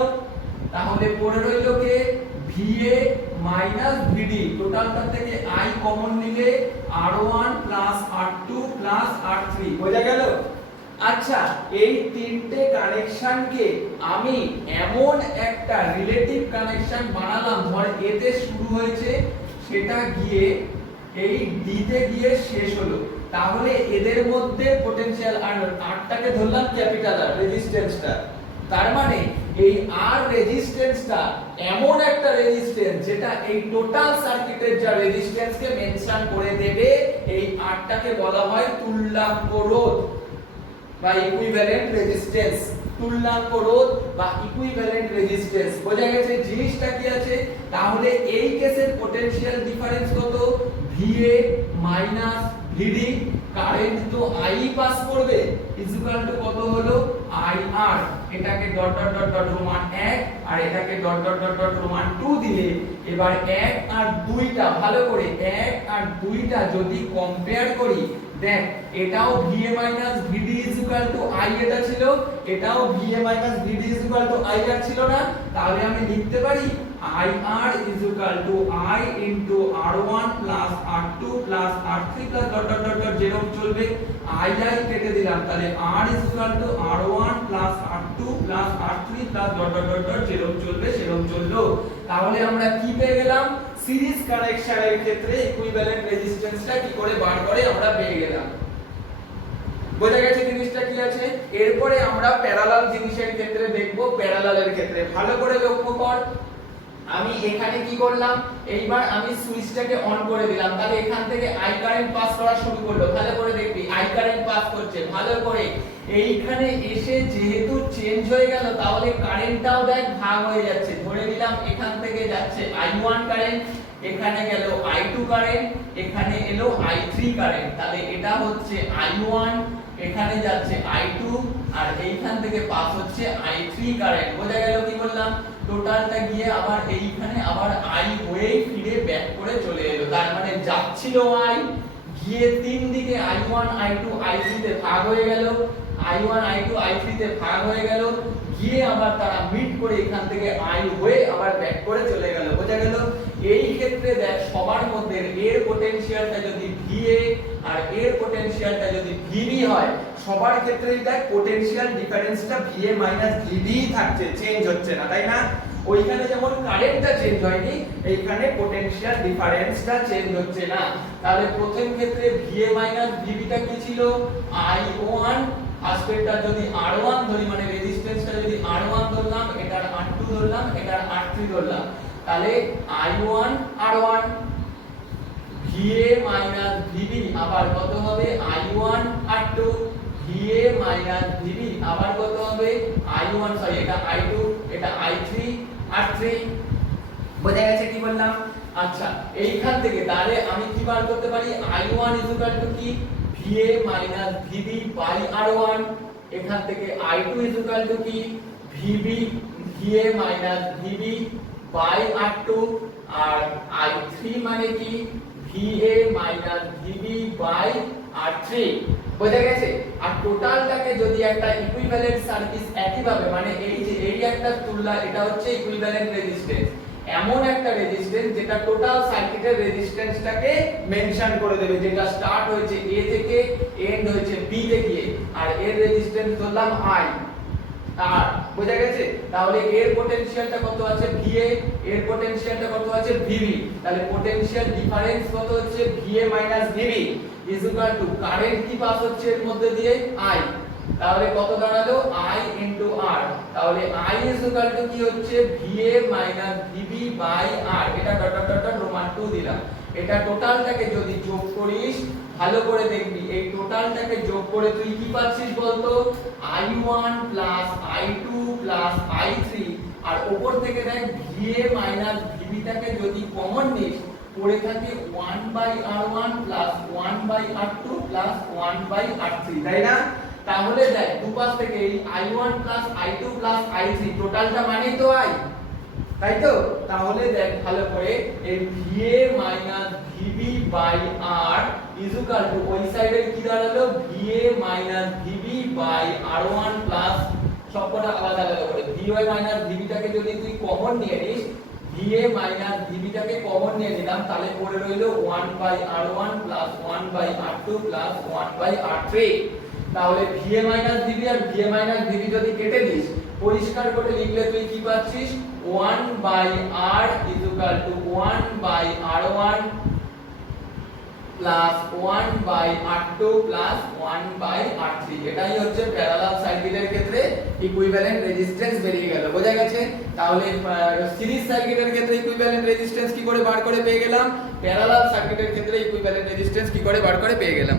তাহলে পড়ে রইল কে? VA minus VD। টোটালটা থেকে I কমন নিলে R1 plus R2 plus R3। বোঝা গেল? আচ্ছা, এই তিনটে কানেকশনকে আমি এমন একটা রিলেটিভ কানেকশন বানালাম, ধর এ তে শুরু হয়েছে, সেটা গিয়ে এই ডি তে গিয়ে শেষ হলো। তাহলে এদের মধ্যে পটেনশিয়াল আরটাকে ধরলাম ক্যাপিটাল আর, রেজিস্ট্যান্সটা। তার মানে এই আর রেজিস্ট্যান্সটা এমন একটা রেজিস্ট্যান্স যেটা এই টোটাল সার্কিটের যা রেজিস্ট্যান্সকে মেনশন করে দেবে। এই আরটাকে বলা হয় তুল্যাঙ্ক রোধ বা ইকুইভ্যালেন্ট রেজিস্ট্যান্স। তুল্যাঙ্ক রোধ বা ইকুইভ্যালেন্ট রেজিস্ট্যান্স। বোঝা গেছে জিনিসটা কি আছে? তাহলে এই কেসের পটেনশিয়াল ডিফারেন্স কত? VA minus VD। কারেন্ট তো I পাস করবে, ইকুয়াল টু কত হলো? IR। এটাকে dot dot dot dot Roman 1 আর এটাকে dot dot dot dot Roman 2 দিলে, এবার 1 আর 2টা ভালো করে 1 আর 2টা যদি কম্পেয়ার করি, দেখ এটাও VA VD I এটা ছিল, এটাও VA VD IR ছিল না? তাহলে আমি লিখতে পারি IR I into R1 plus R2 plus R3 plus dot dot dot dot যেরকম চলবে। I কেটে দিলাম, তাহলে R R1 plus R2 plus R3 plus dot dot dot dot যেরকম চলবে সেরকম চললো। তাহলে আমরা কি পেয়ে গেলাম? সিরিজ কানেকশনের ক্ষেত্রে ইকুইভ্যালেন্ট রেজিস্ট্যান্সটা কি করে বার করে আমরা পেয়ে গেলাম। বোঝা গেছে জিনিসটা কি আছে? এরপরে আমরা প্যারালাল জিনিসের ক্ষেত্রে দেখব। প্যারালালের ক্ষেত্রে ভালো করে লক্ষ্য কর, আমি এখানে কি করলাম? এইবার আমি সুইচটাকে অন করে দিলাম, তাহলে এখান থেকে I কারেন্ট পাস করা শুরু করলো। ভালো করে দেখবি I কারেন্ট পাস করছে। ভালো করে এইখানে এসে যেহেতু চেঞ্জ হয়ে গেল, তাহলে কারেন্টটাও দেখ ভাগ হয়ে যাচ্ছে। ধরে নিলাম এখান থেকে যাচ্ছে I1 কারেন্ট, এখানে গেল I2 কারেন্ট, এখানে এলো I3 কারেন্ট। তাহলে এটা হচ্ছে I1, এখানে যাচ্ছে I2 আর এইখান থেকে পাস হচ্ছে I3 কারেন্ট। বোঝা গেল কি বললাম? টোটালটা গিয়ে আবার এইখানে আবার I হয়ে ফিরে ব্যাক করে চলে এলো। তার মানে যাচ্ছিল I, গিয়ে তিন দিকে I1 I2 I3 তে ভাগ হয়ে গেল, I1 I2 I3 তে ভাগ হয়ে গেল, গিয়ে আবার তারা মিট করে এখান থেকে I হয়ে আবার ব্যাক করে চলে গেল। বোঝা গেল? এই ক্ষেত্রে দেখ সবার মধ্যে এর পটেনশিয়ালটা যদি VA আর এর পটেনশিয়ালটা যদি VB হয়, সবার ক্ষেত্রেই দেখ পটেনশিয়াল ডিফারেন্সটা VA VB থাকছে, চেঞ্জ হচ্ছে না, তাই না? ওইখানে যেমন কারেন্টটা চেঞ্জ হয়নি, এইখানে পটেনশিয়াল ডিফারেন্সটা চেঞ্জ হচ্ছে না। তাহলে প্রথম ক্ষেত্রে VA VB-টা কি ছিল? I1। ফার্স্টেরটা যদি R1 ধরি, মানে রেজিস্ট্যান্সটা যদি R1 ধরলাম, এটার R2 ধরলাম, এটার R3 ধরলাম, তাহলে I1 R1 VA VB আবার কত হবে? I1 R2 VA VB আবার কত হবে? I1 সরি এটা I2, এটা I3 R3। বোঝা গেছে কি বললাম? আচ্ছা, এইখান থেকে তাহলে আমি কি বার করতে পারি? I1 কি VA VB R1। এখান থেকে I2 কি VA VB R2। আর I3 মানে কি VA VB R3। বোঝা গেছে? আর টোটালটাকে যদি একটা ইকুইভ্যালেন্ট সার্কিট একই ভাবে মানে এই যে এই একটা তুলনা, এটা হচ্ছে ইকুইভ্যালেন্ট রেজিস্ট্যান্স, এমন একটা রেজিস্ট্যান্স যেটা টোটাল সার্কিটের রেজিস্ট্যান্সটাকে মেনশন করে দেবে, যেটা স্টার্ট হয়েছে A থেকে এন্ড হয়েছে B তে গিয়ে, আর এর রেজিস্ট্যান্স ধরলাম I। আর বোঝা গেছে? তাহলে এর পটেনশিয়ালটা কত আছে VA, এর পটেনশিয়ালটা কত আছে VB, তাহলে পটেনশিয়াল ডিফারেন্স কত হচ্ছে VA VB is equal two current কি পাস হচ্ছে এর মধ্যে দিয়ে I, তাহলে কত দাঁড়ালো I ইনটু R। তাহলে I ইজ ইকুয়াল টু কি হচ্ছে VA VB R, এটা ডট ডট ডট রোমান 2 দিলাম। এটা টোটালটাকে যদি যোগ করিস ভালো করে দেখবি, এই টোটালটাকে যোগ করে তুই কি পাচ্ছিস বলতো? I1 I2 I3। আর উপর থেকে দেখ VA VB টাকে যদি কমন নিস পড়ে থাকে 1/R1 1/R2 1/R3, তাই না? তাহলে দেখ দুপাশ থেকে এই I1 I2 I3 টোটালটা মানেই তো I, তাই তো? তাহলে দেখ ভালো করে এই VA VB R is equal two ওই সাইডে কি দাঁড়ালো VA VB R1 সবকটা আলাদা আলাদা করে VA VB টাকে যদি তুই কমন নিয়ে নিস, VA VB টাকে কমন নিয়ে নিলাম, তাহলে পড়ে রইলো 1/R1 1/R2 1/R3। তাহলে VA VB আর VA VB যদি কেটে দিস পরিষ্কার করে লিখলে তুই কি পাচ্ছিস? 1/R is equal two 1/R1 1/R2 1/R3। এটাই হচ্ছে প্যারালাল সার্কিটের ক্ষেত্রে ইকুইভ্যালেন্ট রেজিস্ট্যান্স বেরিয়ে গেল। বোঝা গেছে? তাহলে সিরিজ সার্কিটের ক্ষেত্রে ইকুইভ্যালেন্ট রেজিস্ট্যান্স কি করে বার করে পেয়ে গেলাম, প্যারালাল সার্কিটের ক্ষেত্রে ইকুইভ্যালেন্ট রেজিস্ট্যান্স কি করে বার করে পেয়ে গেলাম।